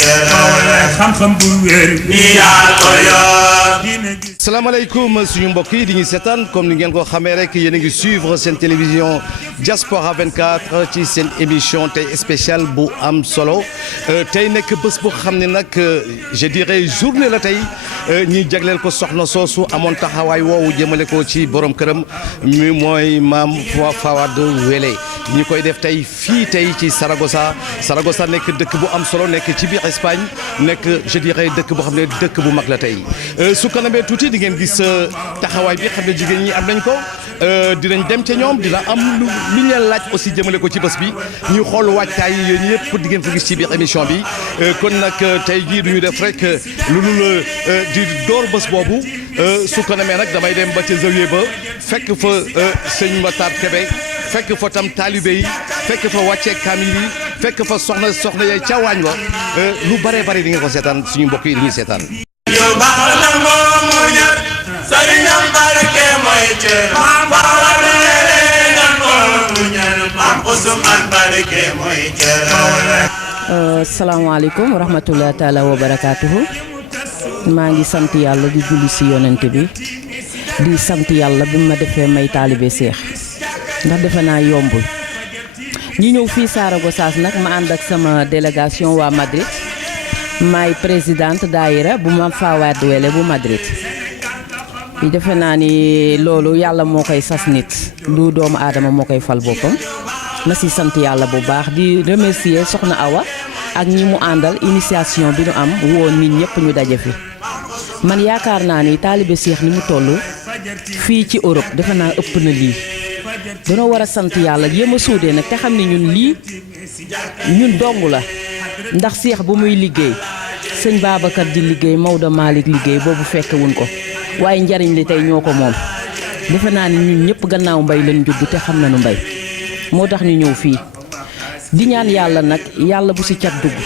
xam-xam bu wér ni yaa ko yor. salaamaaleykum suñu mbokk yi di ñu seetaan comme ni ngeen ko xamee rek yéen a ngi suivre seen télévision Diaspora 24 ci seen émission tey spéciale bu am solo tey nekk bés bu xam ne nag je dirais journée la tey ñi jagleel ko soxna soosu amoon taxawaay woowu jëmale ko ci borom këram mi mooy maam Fawade Wele ñi koy def tey fii tey ci Saragossa nekk dëkk bu am solo nekk ci biir Espagne nekk je dirais dëkk boo xam ne dëkk bu mag la tey su kanamee tuuti di ngeen gis taxawaay bi xam ne jigéen ñi am nañ ko dinañ dem ca ñoom dina am lu ñu leen laaj aussi jëmale ko ci bés bi ñu xool waajtaay yi yéen ñëpp di ngeen ko gis ci biir émission bi kon nag tey jii du ñu def rek lu dul di door bés boobu su ko namee nag damay dem ba ca zawiya ba fekk fa sëñ Matar Kébé fekk fa tam taalibe yi fekk fa wàccee kaamil yi fekk fa soxna yay ca waañ wa lu bare bare di ngeen ko seetaan suñu mbokk yi di ñuy seetaan. yow baax na moomu ñëpp sëriñam barke mooy cër maam Fawade Wele nan moomu ñëpp maam Ousmane barke mooy cër. salaamaaleykum wa rahmatullahi taala wa barakaatuhu maa ngi sant yàlla di julli si yonent bi di sant yàlla bi ma defee may taalibe seex ndax defe naa yombul ñi ñëw fii Saragossa nag ma ànd ak sama délégation waa Madrid maay présidente daayira bu Maam Fawade Wele bu Madrid defe naa ni loolu yàlla moo koy sas nit du doomu aadama moo koy fal boppam ma si sant yàlla bu baax di remercier soxna Awa ak ñi mu àndal initiation bi ñu am woo nit ñëpp ñu daje fi man yaakaar naa ni taalibe Seex ni mu toll fii ci Europe defe naa ëpp na lii danoo war a sant yàlla yéem a suudee nag te xam ne ñun lii ñun dong la ndax Seex bu muy liggéey sëñ Babacar di liggéey Maodo Malick liggéey boobu fekkewuñ ko waaye njariñ li tey ñoo ko moom defe naa ni ñun ñëpp gannaaw mbay lañ judd te xam nañu mbay moo tax ñu ñëw fii di ñaan yàlla nag yàlla bu ci cat dugg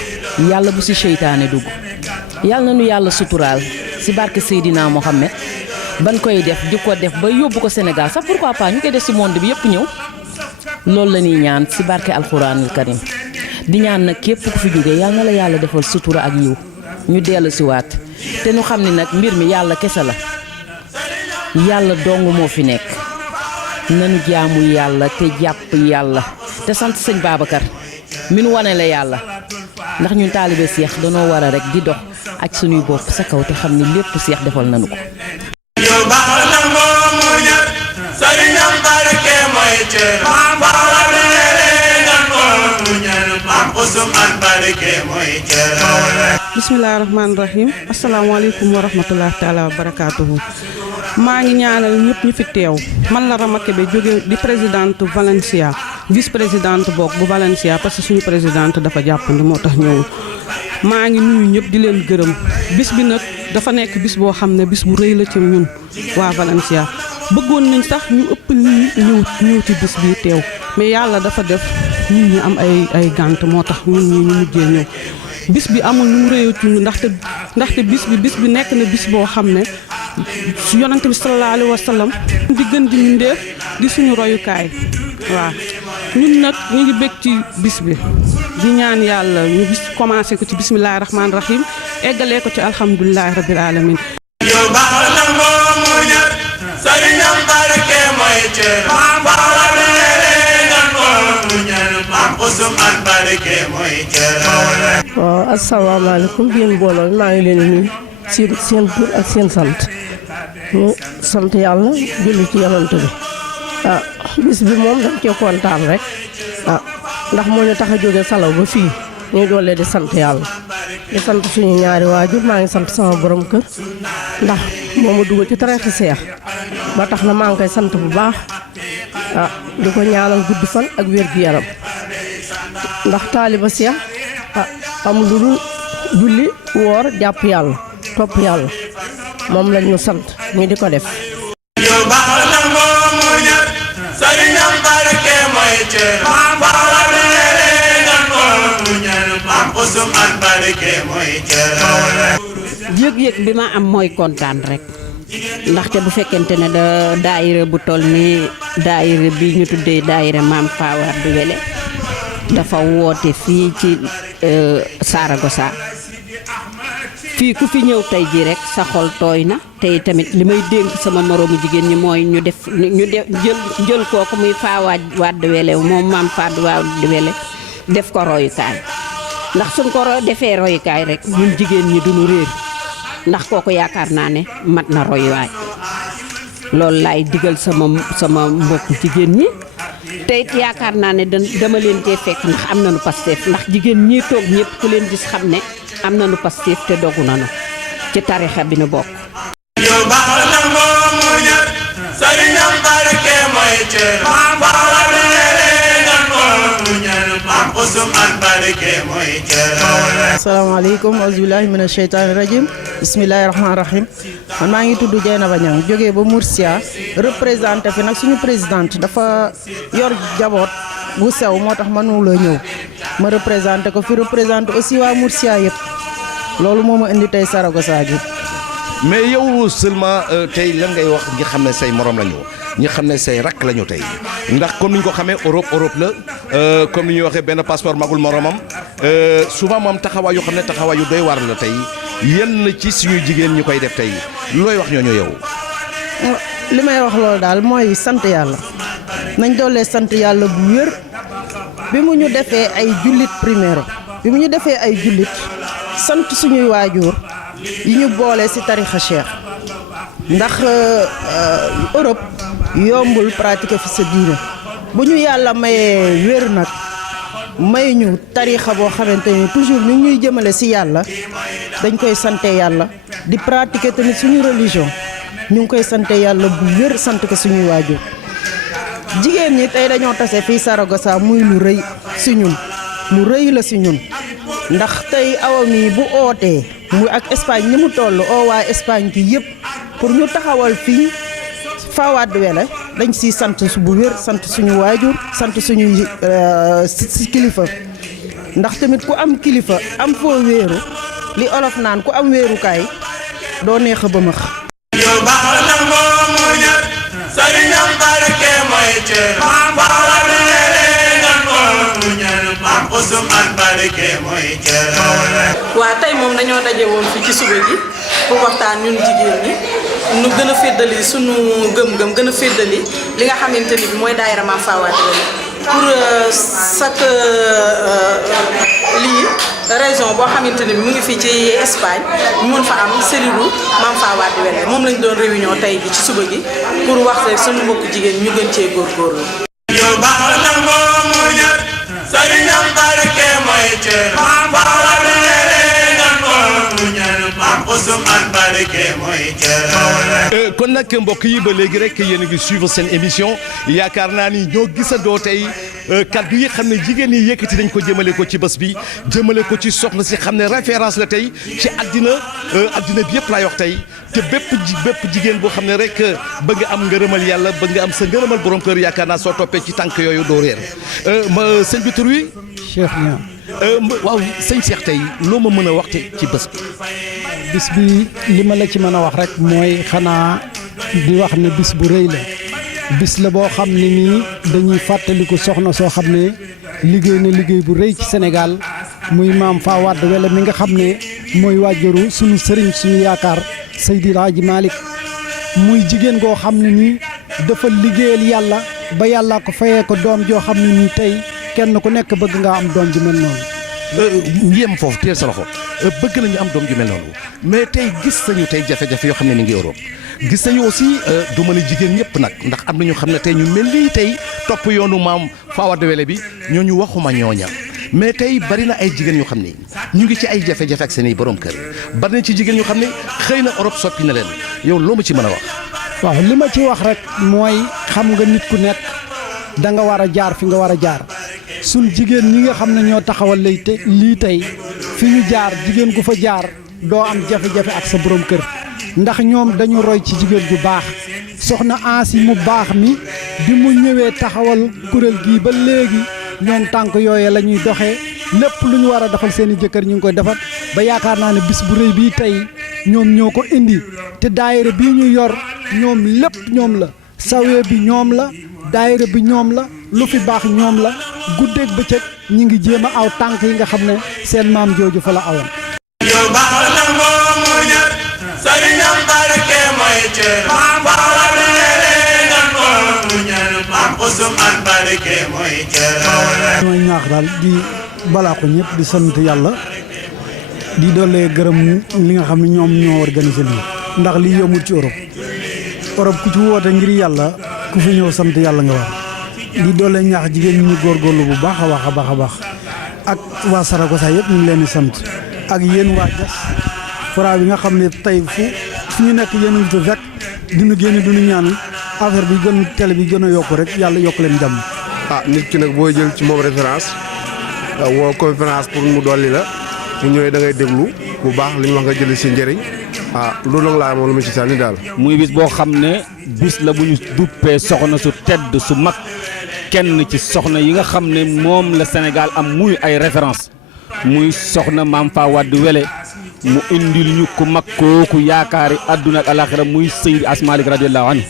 yàlla bu ci seytaane dugg yàlla na nu yàlla suturaal ci barke Seydina Mohamed ban koy def di ko def ba yóbbu ko Sénégal sax pourquoi pas ñu koy def ci monde bi yëpp ñëw loolu la ñuy ñaan ci barke alxuraanul karim di ñaan nag képp ku fi jógee yàlla na la yàlla defal sutura ak yiw ñu dellu ci waat te nu xam ne nag mbir mi yàlla kese la yàlla dong moo fi nekk nanu jaamu yàlla te jàpp yàlla te sant sëñ Babacar mi nu wane la yàlla ndax ñun taalibe Seex danoo war a rek di dox ak suñuy bopp sa kaw te xam ne lépp Seex defal nanu ko. yow baax na moomu ñëpp sëriñam barke mooy cër maam Fawade Wele nan moomu ñëpp maam Ousmane barke mooy cër. bismillaahi rahmaani rahiim asalaamaaleykum wa rahmatullaahi taala wa barakaatuhu maa ngi ñaanal ñëpp ñu fi teew man la Rama Kébé jóge di présidente Valencia vice présidente bokk bu Valencia parce que suñu présidente dafa jàppandi moo tax ñëw maa ngi nuyu ñëpp di leen gërëm bis bi nag dafa nekk bis boo xam ne bis bu rëy la ci ñun waa Valencia bëggoon nañ sax ñu ëpp nit ñi ñëw ci bis bi teew mais yàlla dafa def nit ñi am ay gànt moo tax ñun ñi ñu mujjee ñëw bis bi amul nu mu réew ci ñu ndaxte bis bi nekk na bis boo xam ne yonante bi sallallahu alayhi wa sallam di gën di mbindeef di suñu royukaay waaw ñun nag ñu ngi bég ci bis bi di ñaan yàlla ñu bis commencé ko ci bismillahi rahmaani rahim eggalee ko ci alhamdulilahi rabbil alamin yow baax na moomu ñëpp sëriñam barke mooy cër maam Fawade Wele nan moomu ñëpp maam Ousmane barke mooy cër. waaw asalaamaaleykum yéen mbooloo maa ngi leen di nuyu seen tur ak seen sant ñu sant yàlla julli ci yonante bi bis bi moom dañ cee kontaan rek ndax moo ñu tax a jóge Salaw ba fii ñuy doole di sant yàlla di sant suñu ñaari waajur maa ngi sant sama borom kër ndax moo ma dugal ci tariixa Seex ba tax na maa ngi koy sant bu baax di ko ñaanal gudd fan ak wér gu yaram ndax taaliba Seex amul lu dul julli woor jàpp yàlla topp yàlla moom lañ ñu sant ñu di ko def. yow baax na moomu ñëpp sëriñam barke mooy cër maam Fawade Wele nan moomu ñëpp maam Ousmane barke mooy cër. yëg-yëg bi ma am mooy kontaan rek ndaxte bu fekkente ne da daayira bu toll nii daayira bi ñu tuddee daayira Maam Fawade Wele dafa woote fii ci Saragossa fii ku fi ñëw tey jii rek sa xol tooy na tey tamit li may dénk sama moroomu jigéen ñi mooy ñu def jël kooku muy Fawade Wele moom maam Fawade Wele def ko royukaay ndax suñ ko defee royukaay rek ñun jigéen ñi duñu réer ndax kooku yaakaar naa ne mat na royuwaay loolu laay digal sama mbokk jigéen ñi te it yaakaar naa ne dama leen cee fekk ndax am nañu Pastef ndax jigéen ñi toog ñëpp ku leen gis xam ne am nañu Pastef te dogu nañu ci tarixa bi nu bokk. yow baax na moo mu ñor sëriñam barke mooy cër maam Fawade Wele nan moo mu ñor maam Ousmane barke mooy cër. asalaamaaleykum auzubillahi mina sheytaani rajim bismillahi rahmaani rahim man maa ngi tudd Dieynaba Niang jógee ba Moursia représenté fi nag suñu présidente dafa yor jaboot bu sew moo tax mënu la ñëw ma représenté ko fi représenté aussi waa Moursia yëpp loolu moo ma indi tey Saragossa gi. mais yow seulement tey lan ngay wax ñi xam ne say morom la ñu ñi xam ne say rakk la ñu tey ndax comme ni ñu ko xamee Europe la comme ni ñuy waxee benn passeport magul moromam souvent moom taxawaay yoo xam ne taxawaay yu doy waar la tey yenn ci suñu jigéen ñu koy def tey looy wax ñooñu yow. li may wax loolu daal mooy sant yàlla nañ doolee sant yàlla bu wér bi mu ñu defee ay jullit primero bi mu ñu defee ay jullit sant suñuy waajur yi ñu boole ci tarixa cheikh ndax Europe yombul pratiquer fi sa diine bu ñu yàlla mayee wér nag may ñu tarixa boo xamante ni toujours ñu ñuy jëmale ci yàlla dañ koy sante yàlla di pratiquer tamit suñu religion ñu ngi koy sante yàlla bu wér sant ko suñuy waajur jigéen ñi tey dañoo tase fii Saragossa muy lu rëy ci ñun lu rëy la ci ñun ndax tey awa mi bu ootee muy ak Espagne ni mu toll oo waa Espagne gi yëpp pour ñu taxawal fii Fawade Wele dañ siy sant bu wér sant suñu waajur sant suñuy si kilifa ndax tamit ku am kilifa am foo wéeru li olof naan ku am wéerukaay doo neex a bëmëx. yow baax na moo mu ñor sëriñam barke mooy cër maam Fawade Wele nan moo mu ñor maam Ousmane barke mooy cër. waa tey moom dañoo daje woon fii ci suba gi pour waxtaan ñun jigéen ñi nu gën a féddali sunu gëm-gëm gën a féddali li nga xamante ni bi mooy daayira Maam Fawade Wele pour chaque lii raison boo xamante ni bi mu ngi fii ci Espagne ñu mën fa am cellule Maam Fawade Wele moom lañ doon réunion tey gi ci suba gi pour wax rek sunu mbokku jigéen ñu gën cee góorgóorlu. yow baax na moo mu ñor sëriñam barke mooy cër maam Fawade Wele nan moo mu ñor maam Ousmane barke mooy cër. kon nag mbokk yi ba léegi rek yéen a ngi suivre seen émission yaakaar naa ni ñoo gisandoo tey kaddu yi xam ne jigéen ñi yëkkati nañ ko jëmale ko ci bés bi jëmale ko ci soxna si xam ne référence la tey ci àddina bi yëpp laay wax tey te bépp jigéen boo xam ne rek bëgg nga am ngërëmal yàlla bëgg nga am sa ngërëmal borom kër yaakaar naa soo toppee ci tànk yooyu doo réer sëñ bi tur wi Cheikh Niang. waaw sëñ Cheikh tey loo ma mën a waxte ci bés bi. bis bi li ma la ci mën a wax rek mooy xanaa di wax ne bis bu rëy la bis la boo xam ne nii dañuy fàttaliku soxna soo xam ne liggéey na liggéey bu rëy ci Sénégal muy maam Fawade Wele mi nga xam ne mooy waajuru sunu sëriñ suñu yaakaar Seydi Hadji Malick muy jigéen goo xam ne nii dafa liggéeyal yàlla ba yàlla ko fayee ko doom joo xam ne nii tey kenn ku nekk bëgg nga am doom ju mel noonu. yem foofu teel sa loxo bëgg nañu am doom ju mel noonu mais tey gis nañu tey jafe-jafe yoo xam ne ni ngi Europe gis nañu aussi du mën a jigéen ñëpp nag ndax am na ñu xam ne tey ñu mel nii tey topp yoonu maam Fawade Wele bi ñooñu waxuma ñooña mais tey bari na ay jigéen ñu xam ne ñu ngi ci ay jafe-jafe ak seen i borom kër bari na ci jigéen ñu xam ne xëy na Europe soppi na leen yow loo ma ci mën a wax. waaw li ma ci wax rek mooy xam nga nit ku nekk da nga war a jaar fi nga war a jaar suñ jigéen ñi nga xam ne ñoo taxawal lii tey fi ñu jaar jigéen gu fa jaar doo am jafe-jafe ak sa borom kër ndax ñoom dañu roy ci jigéen ju baax soxna Asi mu baax mi bi mu ñëwee taxawal kuréel gii ba léegi ñoom tànk yooye la ñuy doxee lépp lu ñu war a defal seen i jëkkër ñu ngi koy defar ba yaakaar naa ne bis bu rëy bii tey ñoom ñoo ko indi te daayira bii ñu yor ñoom lépp ñoom la sawee bi ñoom la daayira bi ñoom la lu fi baax ñoom la guddeeg bëccëg ñi ngi jéem a aw tànk yi nga xam ne seen maam jooju fa la awoon. yow baax na cër maam Fawa Wele nan ko muñal maam Ousmane Barke mooy cër mooy ñaax daal di balaa ko ñëpp di sant yàlla di doole gërëm li nga xam ne ñoom ñoo organisé lii ndax lii yomul ci Europe ku ci woote ngir yàlla ku fi ñëw sant yàlla nga war di doole ñaax jigéen ñi ñu góorgóorlu bu baax a baax ak waa Saragossa yëpp ñu ngi leen di sant ak yéen waa Diaspora bi nga xam ne tey fu ñu nekk yéen ñu fekk duñu génn duñu ñaan affaire bi gën télé bi gën a yokku rek yàlla yokk leen jàmm. nit ki nag boo jël ci moom référence woo conférence pour mu dolli la bu ñëwee da ngay déglu bu baax li ñu wax nga jëlee si njëriñ loolu nag laa moom lu ma ci sànni daal. muy bis boo xam ne bis la bu ñu duppee soxna su tedd su mag kenn ci soxna yi nga xam ne moom la Sénégal am muy ay référence muy soxna Maam Fa Wade Wele mu indil ñu ku mag kooku yaakaari àdduna ak alaxira muy Seydi As Malik radiyallahu anhu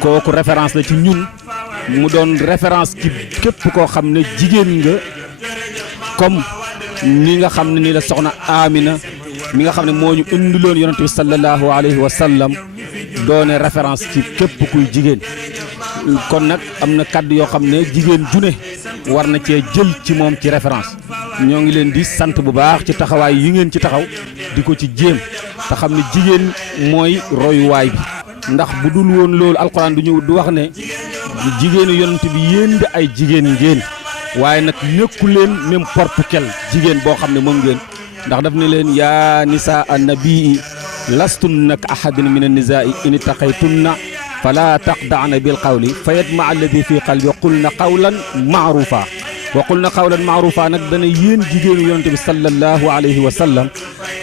kooku référence la ci ñun mu doon référence ci képp koo xam ne jigéen nga comme ni nga xam ne ni la soxna Amina mi nga xam ne moo ñu indiloon yonent bi sallallahu alayhi wa sallam doone référence ci képp kuy jigéen kon nag am na kàddu yoo xam ne jigéen june war na cee jël ci moom ci référence ñoo ngi leen di sant bu baax ci taxawaay yi ngeen ci taxaw di ko ci jéem te xam ne jigéen mooy royuwaay bi ndax bu dul woon loolu alxuraan du wax ne jigéenu yonent bi yéen di ay jigéen ngeen waaye nag nekku leen n'importe quel jigéen boo xam ne moom ngeen ndax daf ne leen yaa nisaa annabii lastunna ka ahadin min annisaai in ittaqaytunna fala taqda'na bil qawli fayatma alladi fi qalbi wa qulna qawlan ma'rufa wa qulna qawlan ma'rufa nag dana yéen jigéenu yonent bi sallallahu alayhi wa sallam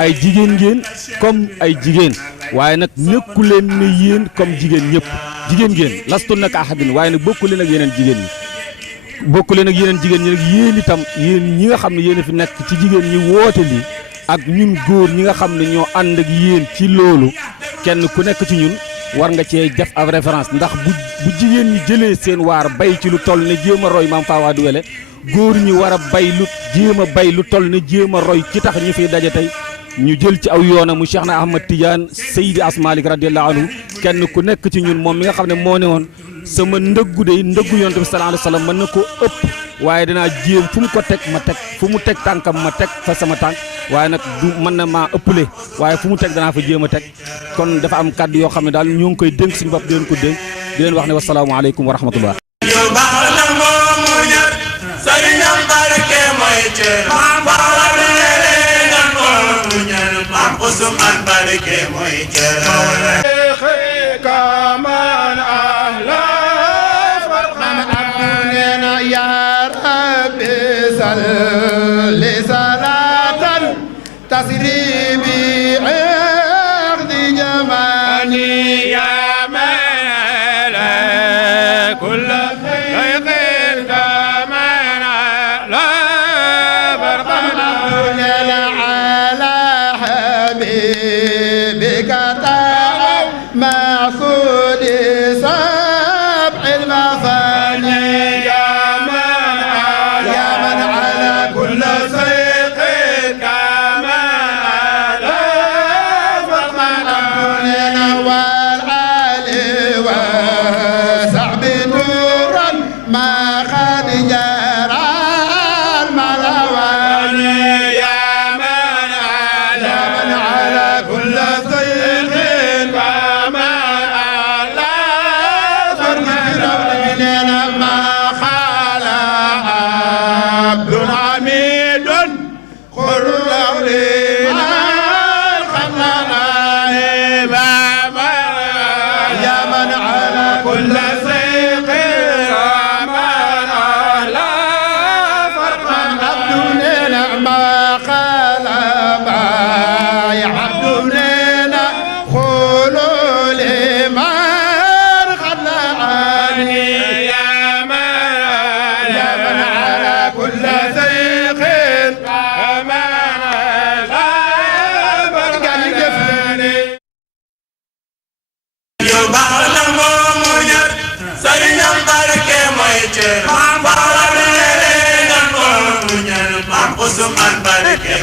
ay jigéen ngeen comme ay jigéen waaye nag nekku leen ne yéen comme jigéen ñëpp jigéen ngeen lastunna ka ahadin waaye nag bokku leen ak yeneen jigéen ñi bokku leen ak yeneen jigéen ñi nag yéen itam yéen ñi nga xam ne yéen a fi nekk ci jigéen ñi woote li ak ñun góor ñi nga xam ne ñoo ànd ak yéen ci loolu kenn ku nekk ci ñun war nga cee def ab référence ndax bu jigéen ñi jëlee seen waar bay ci lu toll ne jéem a roy Maam Fa Wade Wele góor ñi war a bay lu jéem a bay lu toll ne jéem a roy ci tax ñu fiy daje tey ñu jël ci aw yoona mu Cheikh na Ahmad Tidiane Seydi As Malik radiyallahu anhu kenn ku nekk ci ñun moom mi nga xam ne moo ne woon sama ndëggu de ndëggu yonent bi sallallahu alayhi wa sallam mën na ko ëpp waaye danaa jéem fu mu ko teg ma teg fu mu teg tànkam ma teg fa sama tànk waaye nag du mën na maa ëppale waaye fu mu teg danaa fa jéem a teg kon dafa am kàddu yoo xam ne daal ñoo ngi koy dénk suñu bopp di leen ko dénk di leen wax ne wasalaamaaleykum wa rahmatullah. yow baax na moo mu ñor sëriñam Barke mooy cër maam Fa Wade Wele nan ko muñal maam Ousmane Barke mooy cër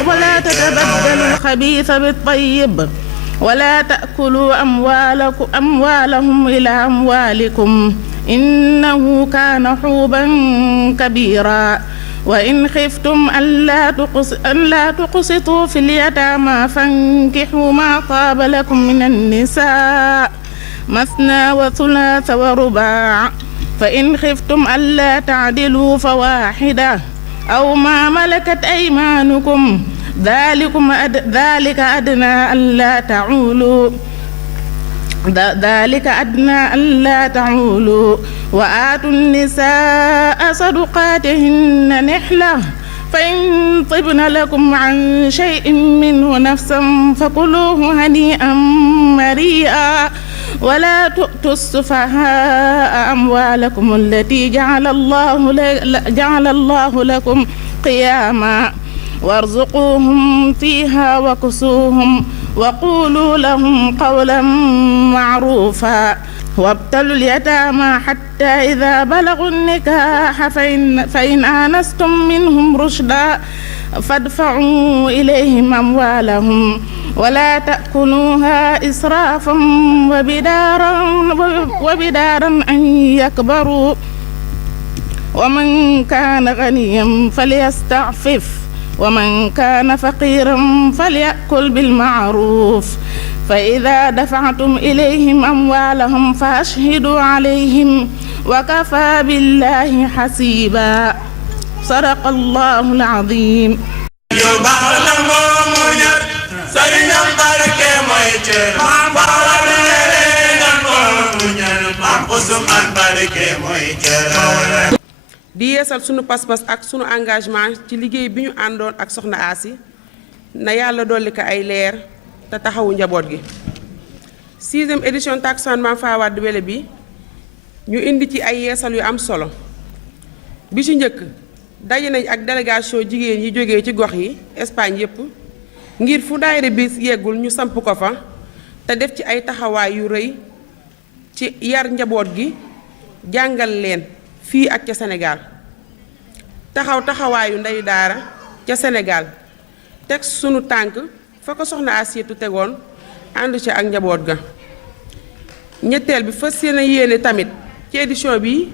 ولا تتبدلوا الخبيث بالطيب ولا تأكلوا أموالهم إلى أموالكم إنه كان حوبا كبيرا وإن خفتم ألا تقسطوا في اليتامى فانكحوا ما طاب لكم من النساء مثنى وثلاث ورباع فإن خفتم ألا تعدلوا فواحدة أو ما ملكت أيمانكم ذلك أدنى ألا تعولوا وآتوا النساء صدقاتهن نحلة فإن طبن لكم عن شيء منه نفسا فكلوه هنيئا مريئا ولا تؤتوا السفهاء أموالكم التي جعل الله لكم قياما وارزقوهم فيها وكسوهم وقولوا لهم قولا معروفا وابتلوا اليتامى حتى إذا بلغوا النكاح فإن آنستم منهم رشدا فادفعوا إليهم أموالهم ولا تأكلوها إسرافا وبدارا أن يكبروا ومن كان غنيا فليستعفف ومن كان فقيرا فليأكل بالمعروف فإذا دفعتم إليهم أموالهم فأشهدوا عليهم وكفى بالله حسيبا صدق الله العظيم di yeesal sunu pas-pas ak sunu engagement ci liggéey bi ñu àndoon ak soxna Asi na yàlla dolli ko ay leer te taxawu njaboot gi 6e édition takkusaan Mame Fawa Wade Wele bi ñu indi ci ay yeesal yu am solo bi ci njëkk daje nañ ak délégation jigéen yi jógee ci gox yi Espagne yépp ngir fu daayira bi yeggul ñu samp ko fa te def ci ay taxawaay yu rëy ci yar njaboot gi jàngal leen fii ak ca Sénégal taxawaayu ndeyu daara ca Sénégal teg sunu tànk fa ko soxna Asiyatu tegoon ànd ci ak njaboot ga ñetteel bi fas yéene tamit ci édition bi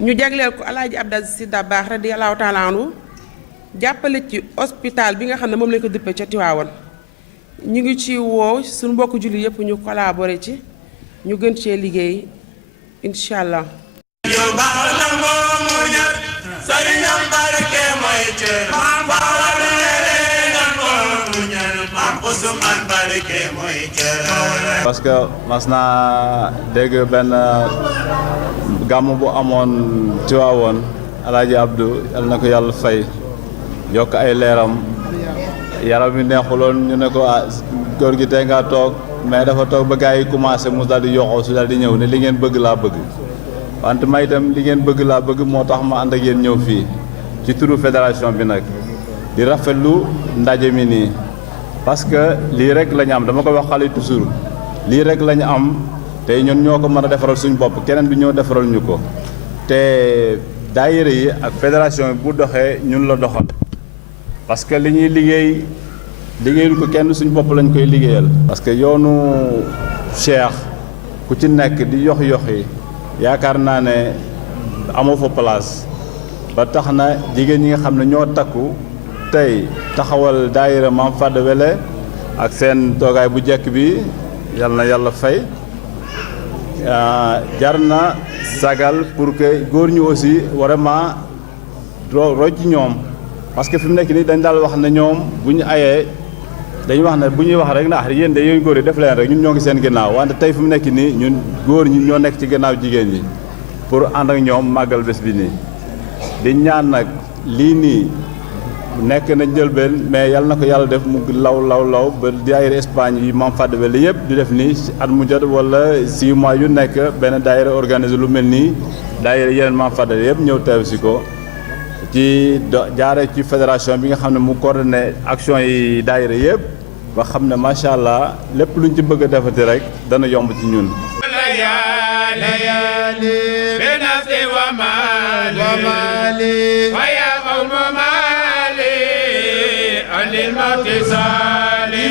ñu jagleel ko Alaaji Abdou Aziz Sy Dabakh radiyallahu taala anhu jàppale ci hôpital bi nga xam ne moom lañ ko duppee ca Tiwaawan ñu ngi ci woo suñu mbokk julli yépp ñu collaborer ci ñu gën cee liggéey incha allah. parce que mas naa dégg benn gàmm bu amoon Tiwaawoon Alaaji Abdou yal na ko yàlla fay yokk ay leeram yaram bi neexuloon ñu ne ko góor gi tey ngaa toog mais dafa toog ba gars yi commencé mu daal di yoxoo su daal di ñëw ne li ngeen bëgg laa bëgg wante may itam li ngeen bëgg laa bëgg moo tax ma ànd ak yéen ñëw fii ci turu fédération bi nag di rafetlu ndaje mi nii parce que lii rek la ñu am dama ko wax xale toujours lii rek la ñu am tey ñun ñoo ko mën a defaral suñu bopp keneen bi ñoo defaral ñu ko te daayira yi ak fédération bi bu doxee ñun la doxal parce que li ñuy liggéeyul ko kenn suñu bopp lañ koy liggéeyal. parce que yoonu Cheikh ku ci nekk di yox-yoxi yaakaar naa ne amoo fa place ba tax na jigéen ñi nga xam ne ñoo takku tey taxawal daayira Mame Fadda Wele ak seen toogaay bu jekk bi yal na yàlla fay jar na sagal pour que góor ñu aussi vraiment roy ci ñoom parce que fi mu nekk nii dañ daal wax ne ñoom bu ñu ayee dañuy wax ne bu ñuy wax rek ndax yéen de yooyu góor yi def leen rek ñun ñoo ngi seen ginnaaw wante tey fi mu nekk nii ñun góor ñi ñoo nekk ci ginnaaw jigéen ñi pour ànd ak ñoom màggal bés bi nii di ñaan nag lii nii nekk na njëlbeen mais yal na ko yàlla def mu law ba daayira Espagne yi Mame Fadda Wele yëpp di def nii at mu jot wala 6 mois yu nekk benn daayira organisé lu mel nii daayira yeneen Mame Fadda yëpp ñëw teew si ko ci jaare ci fédération bi nga xam ne mu coordonné action yi daayira yëpp ba xam ne macha allah lépp luñ ci bëgg a defati rek dana yomb ci ñun. للموت سالي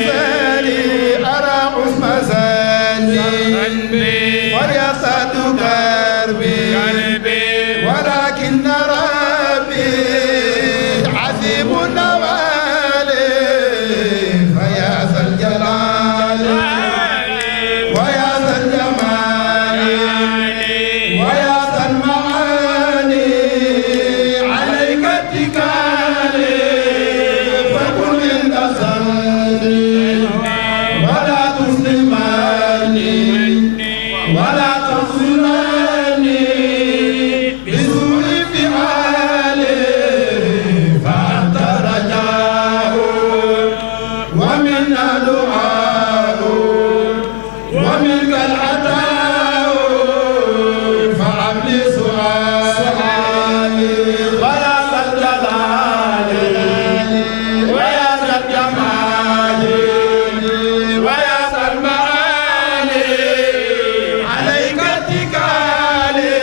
ومنا دعاء ومنك العطاء فعبلي سؤالي ويا ذا الجلال ويا ذا الجمال ويا ذا المعالي عليك اتكالي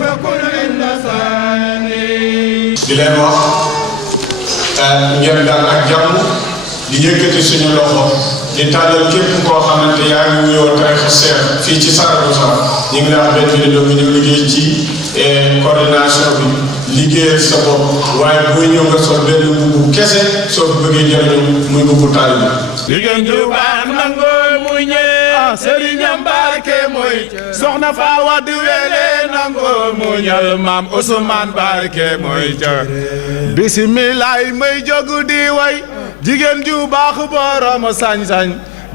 فكن عند ثاني di leen wax ngeen daal ak jàmm di yëkkati suñu loxo di tàllal képp koo xamante yaa ngi wuyoo tarixa seex fii ci Saragossa ñu ngi lay wax benn bi doom ñu liggéey ci coordination bi liggéeyal sa bopp waaye booy ñëw nga sol benn mbubu kese soo ko bëggee jëriñu muy mbubu taalibe bi jigéen ju baax nangoo mu ñëw sëriñam barke mooy soxna faa wadd wele nangoo mu ñal maam Ousmane barke mooy ca bisimilaay may jogu di way jigéen ju baax borom sañ-sañ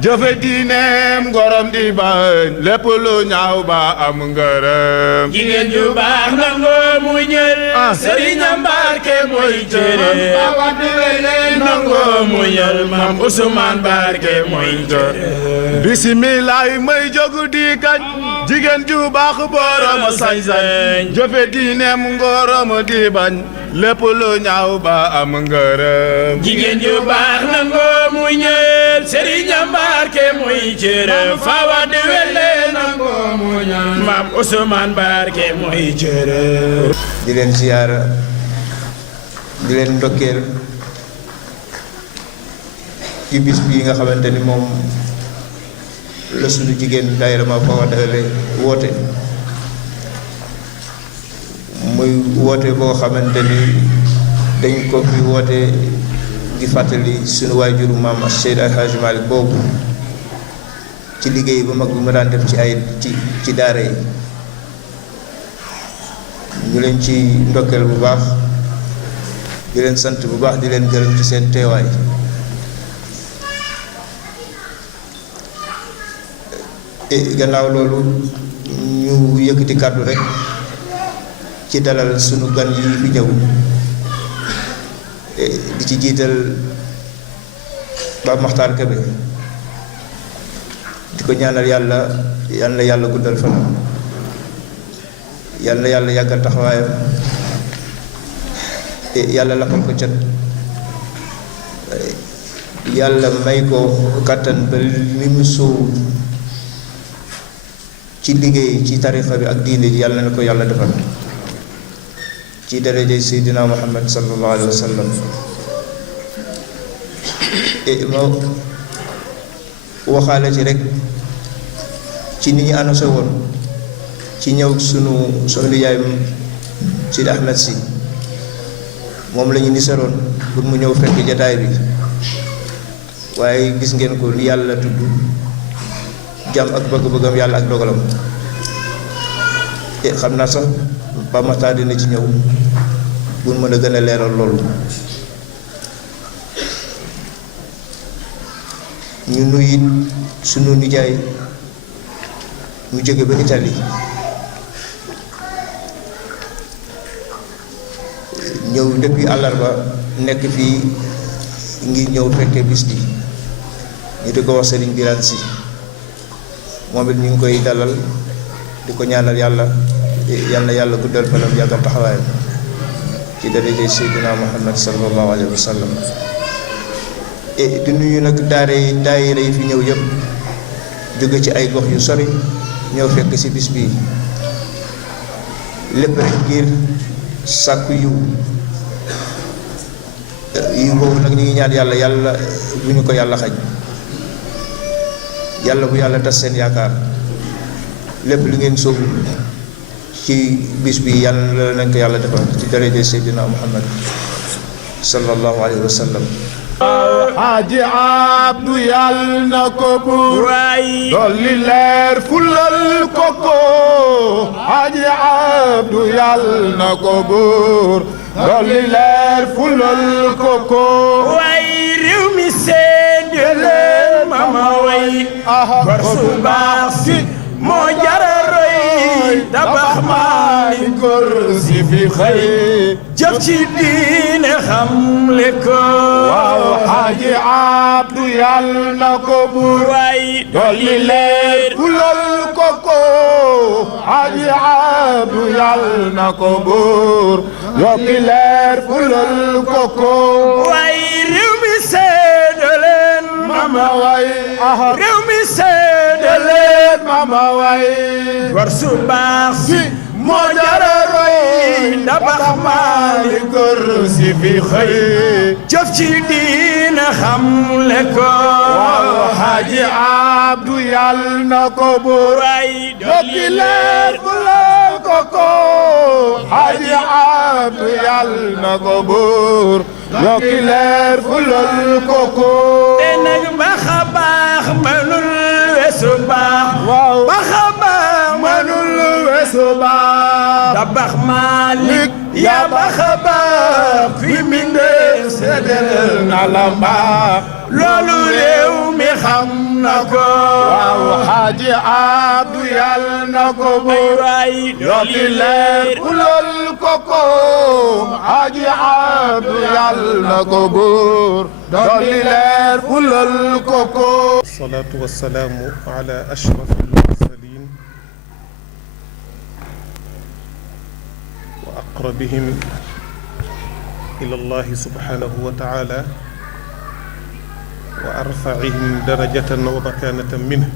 jëfe diineem ngorom di bañ lépp lu ñaaw ba am ngërëm jigéen ju baax nangoo mu ñël sëriñam barke mooy cërëm ba wadd wele nangoo mu ñël maam Ousmane barke mooy ca bisimilaay may jogu di kañ jigéen ju baax borom sañ-sañ jëfe diineem ngorom di bañ lépp lu ñaaw ba am ngërëm jigéen ju baax nangoo mu ñël sëriñam barke muy cërëm fa wadd wele nangoo mu ñël maam Ousmane barke muy cërëm di leen ziyaara di leen ndokkeel ci bis bii nga xamante ni moom la suñu jigéen daayira ma fa wadd wele woote muy woote boo xamante ni dañ ko fi woote di fàttali suñu waajuru maam Seydi El Hadji Malick boobu ci liggéey bu mag bi ma daan def ci daara yi ñu leen ci ndokkeel bu baax di leen sant bu baax di leen gërëm ci seen teewaay gannaaw loolu ñu yëkkati kàddu rek ci dalal sunu gan yi fi ñëw di ci jiital Pape Makhtar Kébé di ko ñaanal yàlla yal na yàlla guddal fanam yal na yàlla yàggal taxawaayam yàlla lafal ko cat yàlla may ko kàttan ba li mu soow ci liggéey ci tarixa bi ak diine ji yàlla na ko yàlla defal ci darajay Seydina Muhammad sallallahu alayhi wa sallam ma waxaale ci rek ci ni ñu annoncé woon ci ñëw sunu yaay Sidi Ahmed si moom la ñu nisaroon pour mu ñëw fekk jataay bi waaye gis ngeen ko li yàlla tudd jàmm ak bëgg-bëggam yàlla ak dogalam xam naa sax ba Makhtar dina ci ñëw pour mën a gën a leeral loolu ñu nuyu sunu nijaay mu jóge ba Italie ñëw depuis àllarba nekk fii ngir ñëw fekkee bis bi ñu di ko wax Serigne Birane Sy moom it ñu ngi koy dalal di ko ñaanal yàlla yal na yàlla guddal fanam yàggal taxawaayam ci daraja Seydina Muhammad sallallahu alayhi wa sallam di nuyu nag daayira yi fi ñëw yëpp jóge ci ay gox yu sori ñëw fekk ci bis bii lépp rek ngir sàkku yiw boobu nag ñu ngi ñaan yàlla bu ñu ko yàlla xañ yàlla bu yàlla tas seen yaakaar lépp li ngeen soobu ci bis bi yàlla nañ ko yàlla defal ci daraja Seydina Muhammad sallallahu alayhi wa sallam Haji Abdu yàlla na ko buur dolli leer fulal koko Haji Abdu yàlla na ko buur dolli leer fulal koko way réew mi seen leen mama way bar su baax si moo jara roy tabax maa ni góor si fi xëy jëf ci diine xamle ko waaw Xaaji Abdu yàlla na ko buur waay dolli leer fulal ko ko Xaaji Abdu yàlla na ko buur yokki leer fulal ko ko waay réew mi seedaleen mama waay réew mi seedaleen mama waay war su baax si moo jara roy dabax maali góor si fi xëy jëf ci diina xamle ko waaw Xaaji Abdu yàlla na ko buur yokki leer fulal ko ko Xaaji Abdu yàlla na ko buur yokki leer fulal ko ko te nag baax a baax mënul weesu baax waaw baax a baax mënul weesu baax dabax Maalik yaa baax a baax fi mbindéef seedeel na la mbaax loolu réew mi xam na ko waaw Xaaji Abdu yàlla na ko buur yokki leer fulal ko ko Xaaji Abdu yàlla na ko buur dolli leer fulal ko ko salaatu wassalaamu ala ashrafil mursalin wa aqrabihim ila allahi subhanahu wa taala wa arfaihim darajatan wa makanatan minhu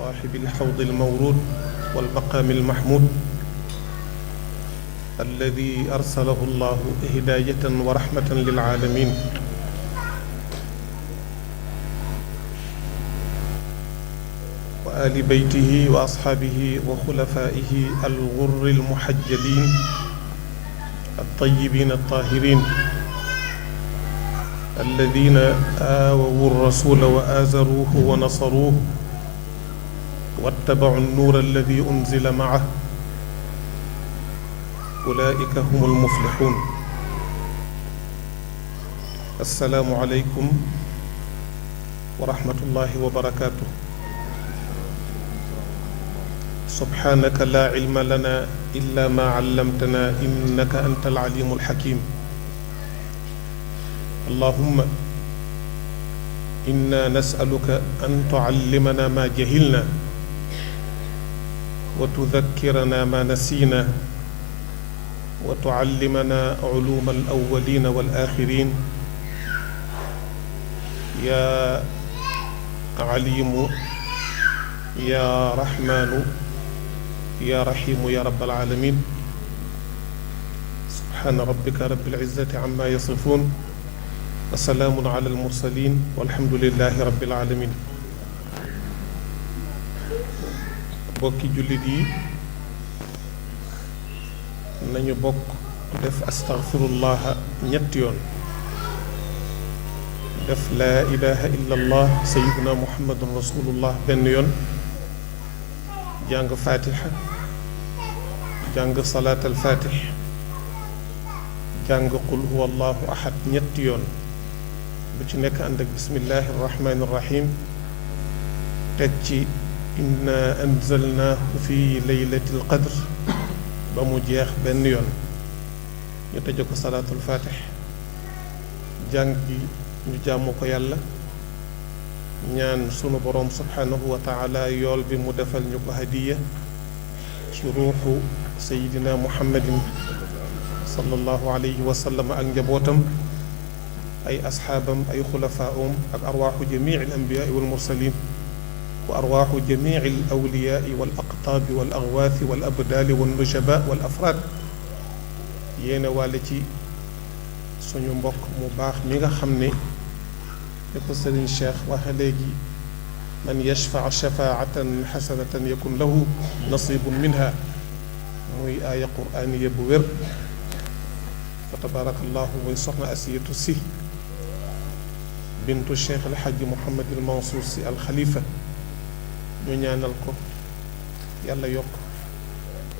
صاحب الحوض المورود والمقام المحمود الذي أرسله الله هداية ورحمة للعالمين وآل بيته وأصحابه وخلفائه الغر المحجلين الطيبين الطاهرين الذين آووا الرسول وآزروه ونصروه واتبعوا النور الذي أنزل معه أولئك هم المفلحون السلام عليكم ورحمة الله وبركاته سبحانك لا علم لنا إلا ما علمتنا إنك أنت العليم الحكيم اللهم إنا نسألك أن تعلمنا ما جهلنا وتذكرنا ما نسينا وتعلمنا علوم الأولين والآخرين يا عليم يا رحمن يا رحيم يا رب العالمين سبحان ربك رب العزة عما يصفون وسلام على المرسلين والحمد لله رب العالمين bokki jullit yi nañu bokk def astaghfirullah ñetti yoon def laa ilaha illa allah sayyiduna muhammadun rasulullah benn yoon jàng fatiha jàng salaat al fatih jàng qul huwa allahu ahad ñetti yoon bu ci nekk ànd ak bismillahi arrahmani irrahim teg ci inna anzalnaahu fi laylatil qadr ba mu jeex benn yoon ñu tëje ko salaatul fatih jàng gi ñu jàmm ko yàlla ñaan sunu boroom subhanahu wa taala yool bi mu defal ñu ko hadiya ci ruuxu sayidina muhammadin sallallahu alayhi wa sallam ak njabootam ay asxaabam ay xulafaa'um ak arwaaxu jamii al anbiyaa wal mursaliin wa arwaaxu jamii al awliyaa wal aqtaabi wal agwaathi wal abdaali wal nujabaa wal afraad yéene wàlle ci suñu mbokk mu baax mi nga xam ne li ko sëriñ Cheikh waxe léegi man yashfaa shafaatan xasanatan yakun lahu nasibun minha muy aaya quraaniya bu wér fa tabarakallahu muy soxna asiyatu si bintu Cheikh alxaji Mouhamadul Mansour si alxalifa ñu ñaanal ko yàlla yokk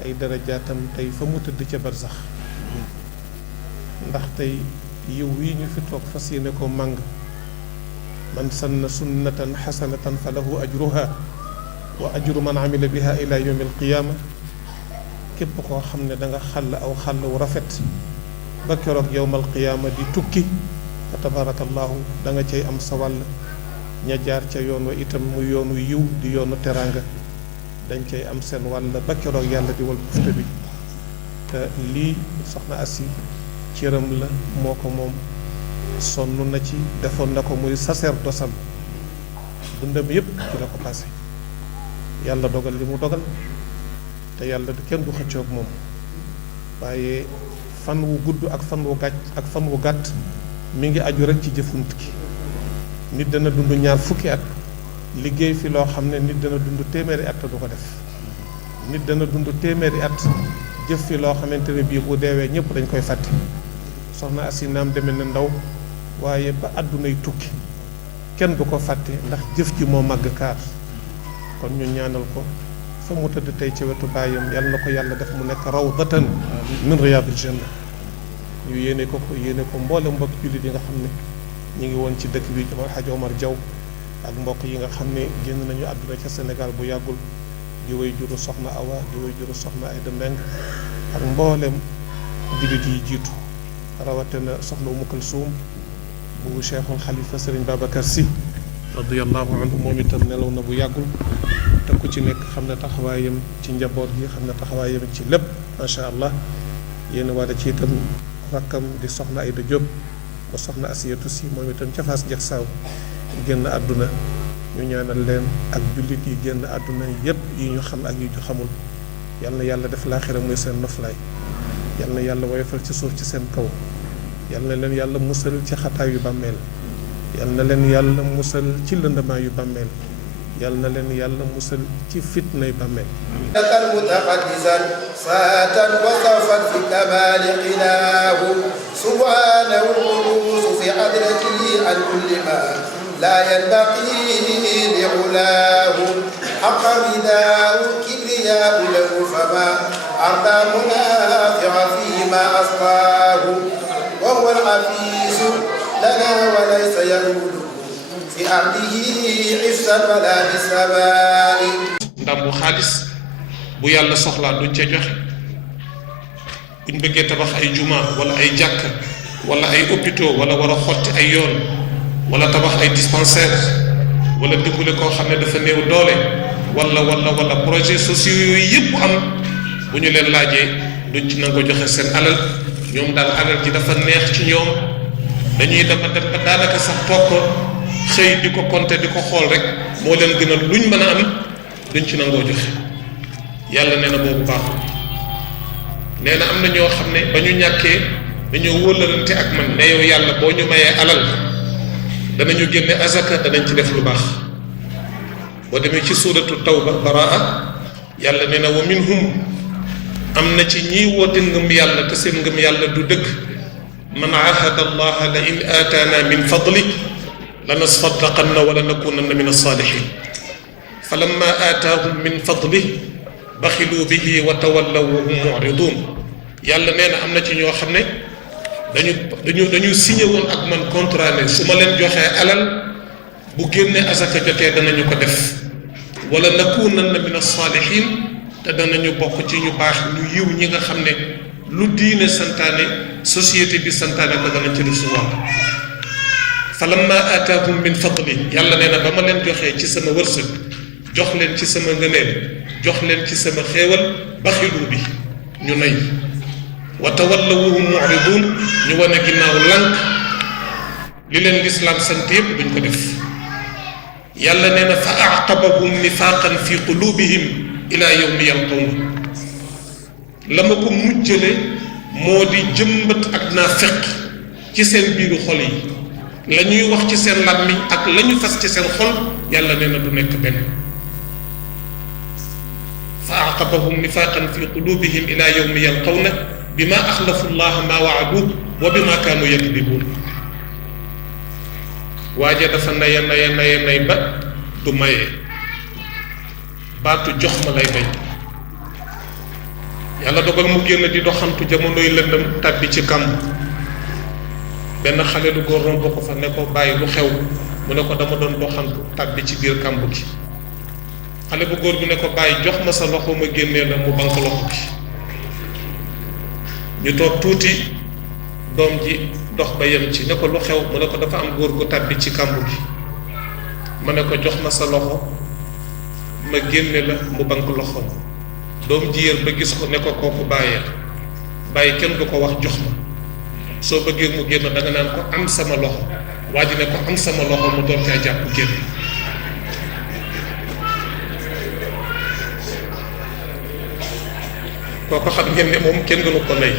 ay darajaatam tey fa mu tëdd ca barsax ndax tey yiw wi ñu fi toog fas yéene ko màng man sanna sunnatan xasanatan fa lahu ajruha wa ajru man amila biha ila yawmi alqiyaama képp koo xam ne da nga xàll aw xàll wu rafet ba keroog yowmal qiyaama di tukki fa tabarakallahu da nga cay am sa wàll ña jaar ca yoon wa itam mu yoonu yiw di yoonu teraanga dañ cay am seen wàll ba keroog yàlla di wal bufte bi te lii soxna Asi cëram la moo ko moom sonn na ci defoon na ko muy sacerdoce am dundam yépp ci la ko passé yàlla dogal li mu dogal te yàlla du kenn du xëccoog moom waaye fan wu gudd ak fan wu gàtt ak fan wu gàtt mi ngi aju rek ci jëfunt ki nit dana dund ñaar fukki at liggéey fi loo xam ne nit dana dund téeméeri at te du ko def nit dana dund téeméeri at jëf fi loo xamante ne bii bu deewee ñëpp dañ koy fàtte soxna Asi naam demee na ndaw waaye ba àddunay tukki kenn du ko fàtte ndax jëf ji moo màgg kaar kon ñu ñaanal ko fa mu tëdd tey ci wetu baayam yàlla na ko yàlla def mu nekk rawdatan min riyaadil janna ñu yéene ko mboolem mbokk jullit yi nga xam ne ñu ngi woon ci dëkk bi jamono Hadj Omar Diaw ak mbokk yi nga xam ne génn nañu àdduna ca Sénégal bu yàggul di way juru soxna Awa di way juru soxna Ayda Mbeng ak mboolem jullit yi jiitu rawatina soxna Umu Kalsuum bu Cheikhul Xalifa Sëriñ Babacar Si radiyallahu anhu moom itam nelaw na bu yàggul te ku ci nekk xam ne taxawaayam ci njaboot gi xam ne taxawaayam ci lépp macha allah yéen wala ci itam rakkam di soxna Ayda Diop ba soxna Asiyatu Si moom itam ca Fass jag saaw génn àdduna ñu ñaanal leen ak jullit yi génn àdduna yépp yi ñu xam ak yi ñu xamul yal na yàlla def laaxira muy seen noflaay yal na yàlla woyofal ci suuf ci seen kaw yal na leen yàlla musal ci xataay yu bàmmeel yal na leen yàlla musal ci lëndamaay yu bàmmeel yal na leen yàlla musal ci fitnay bàmmeel متقدسا ساتا وصفا في الكمال قناه سبحانه القدوس في حضرته عن كل ما لا ينبغي لعلاه حق رداء كبرياء له فما أرضى منافع فيما أصلاه وهو الحفيظ لنا وليس يهود في أرضه عفسا ولا بالسماء ndam bu xaalis bu yàlla soxlaa duñ ca joxe buñ bëggee tabax ay juma wala ay jàkk wala ay hôpitaux wala war a xotti ay yoon wala tabax ay dispensaire wala dimbale koo xam ne dafa néew doole wala projet sociaux yooyu yëpp am bu ñu leen laajee duñ ci nangoo joxe seen alal ñoom daal alal ji dafa neex ci ñoom dañuy dem ba daanaka sax toog ko xëy di ko compter di ko xool rek moo leen gënal luñ mën a am duñ ci nangoo joxe yàlla nee na boobu baaxul nee na am na ñoo xam ne ba ñu ñàkkee dañoo wóolalante ak man ne yow yàlla boo ñu mayee alal danañu génne azaka danañ ci def lu baax boo demee ci suuratu tawba baraa yàlla nee na wa minhum am na ci ñiy woote ngëm yàlla te seen ngëm yàlla du dëgg man ahada allaha la in aataana min fadli lanasaddaqanna wa lanakunanna min alsaalihin falamma aataahum min fadli baxilu bihi wa tawallaw wa hum muridun yàlla nee na am na ci ñoo xam ne dañu signé woon ak man contrat ne su ma leen joxee alal bu génnee asaka jotee danañu ko def wala nakunanna min as-saalihin te danañu bokk ci ñu baax ñu yiw ñi nga xam ne lu diine santaane société bi santaane ko danañ ci def su wàll falamma aataahum min fadli yàlla nee na ba ma leen joxee ci sama wërsëg jox leen ci sama ngëneel jox leen ci sama xéewal baxilu bi ñu nay wa tawallaw wa hum mu'ridun ñu wane ginnaaw lànk li leen lislaam sant yépp duñ ko def yàlla nee na fa aqabahum nifaaqan fi qulubihim ila yawmi yalqawna la ma ko mujjale moo di jëmbat ak naafeq ci seen biiru xol yi la ñuy wax ci seen làmmiñ ak la ñu fas ci seen xol yàlla nee na du nekk benn fa aqabahum nifaaqan fi qulubihim ila yawmi yalqawna bima axlafu llaha ma waadu wa bima kaanu yakdibuun waaje dafa nay ba du maye baatu jox ma lay bañ yàlla dogal mu génn di doxantu jamonoy lëndëm tàbbi ci kàmb benn xale lu góor romb ko fa ne ko bàyyi lu xew mu ne ko dama doon doxantu tàbbi ci biir kàmb gi xale bu góor bi ne ko bàyyi jox ma sa loxo ma génnee la mu bank loxo bi ñu toog tuuti doom ji dox ba yem ci ne ko lu xew mu ne ko dafa am góor gu tàbbi ci kàmbu gi ma ne ko jox ma sa loxo ma génne la mu bank loxoom doom ji yër ba gis ko ne ko kooku bàyyi kenn du ko wax jox ma soo bëggee mu génn da nga naan ko am sama loxo waa ji ne ko am sama loxo mu doon caa jàpp génn kooko xam ngeen ne moom kenn gënu ko nay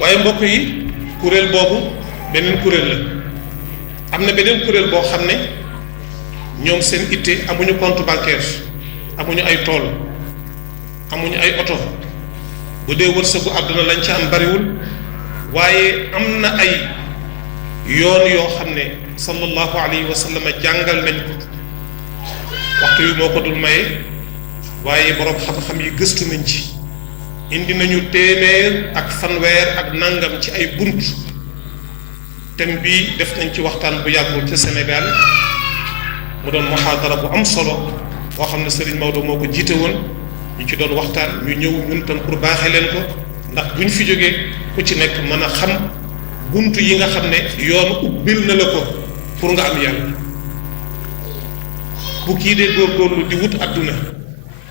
waaye mbokk yi kuréel boobu beneen kuréel la am na beneen kuréel boo xam ne ñoom seen itte amuñu compte bancaire amuñu ay tool amuñu ay oto bu dee wërsëgu àdduna lañ ci am bariwul waaye am na ay yoon yoo xam ne sallallahu alayhi wa sallam jàngal nañ ko waxtu wi moo ko dul maye waaye boroom xam-xam yi gëstu nañ ci indi nañu téeméer ak fanweer ak nangam ci ay bunt thème bii def nañ ci waxtaan bu yàggul ca Sénégal mu doon muhaadara bu am solo boo xam ne Serigne Maodo moo ko jiite woon ñu ci doon waxtaan ñu ñëw ñun tam pour baaxee leen ko ndax bu ñu fi jógee ku ci nekk mën a xam bunt yi nga xam ne yoon ubbil na la ko pour nga am yàlla bu kii dee góorgóorlu di wut àdduna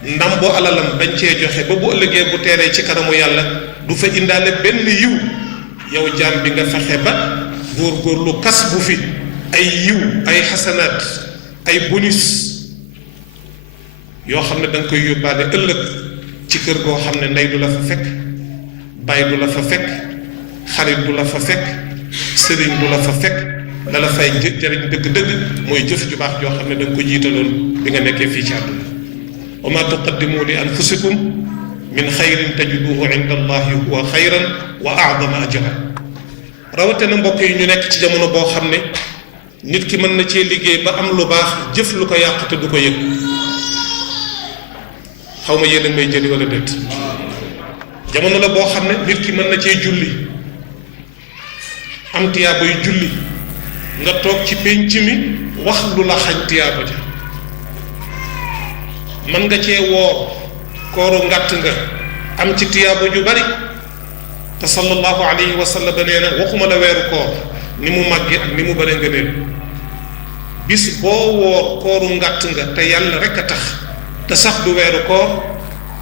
ndam boo alalam dañ cee joxe ba bu ëllëgee bu teeree ci kanamu yàlla du fa indaale benn yiw yow jaam bi nga fexe ba góorgóorlu kas bu fi ay yiw ay xasanaat ay bonus yoo xam ne da nga koy yóbbaale ëllëg ci kër goo xam ne ndey du la fa fekk baay du la fa fekk xarit du la fa fekk sëriñ du la fa fekk la la fay jëriñ dëgg-dëgg mooy jëf ju baax joo xam ne da nga ko jiitaloon bi nga nekkee fii ci àdduna wa ma tuqaddimu li anfusikum min xayrin tajiduhu inda allahi huwa xayran wa a'dama ajran rawatina mbokk yi ñu nekk ci jamono boo xam ne nit ki mën na cee liggéey ba am lu baax jëf lu ko yàq te du ko yëg xaw ma yéen a may jëli wala déet jamono la boo xam ne nit ki mën na cee julli am tiyaaba yu julli nga toog ci pénc mi wax lu la xañ tiyaaba ja mën nga cee woor kooru ngàtt nga am ci tiyaaba ju bari te sallallahu alayhi wa sallam nee na waxuma la weeru koor ni mu màgge ak ni mu bare ngëneel bis boo woor kooru ngàtt nga te yàlla rekk a tax te sax du weeru koor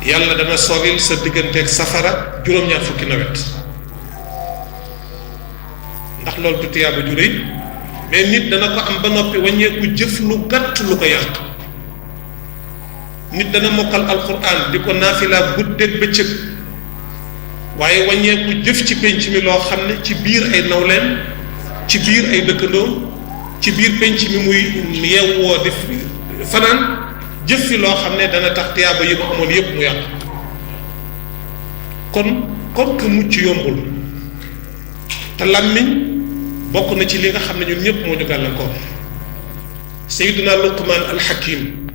yàlla dana soril sa digganteeg safara juróom-ñaar fukki nawet ndax loolu du tiyaaba ju rëy mais nit dana ko am ba noppi wàññeeku jëf lu gàtt lu ko yàq nit dana mokkal alquran di ko naafila guddeeg bëccëg waaye wàññeeku jëf ci pénc mi loo xam ne ci biir ay nawleen ci biir ay dëkkandoo ci biir pénc mi muy yeewoo di fanaan jëf fi loo xam ne dana tax tiyaaba yi mu amoon yépp mu yàq kon comme que mucc yombul te làmmiñ bokk na ci li nga xam ne ñun ñëpp moo ñu gàllankoor Seydina Luqman al-Hakim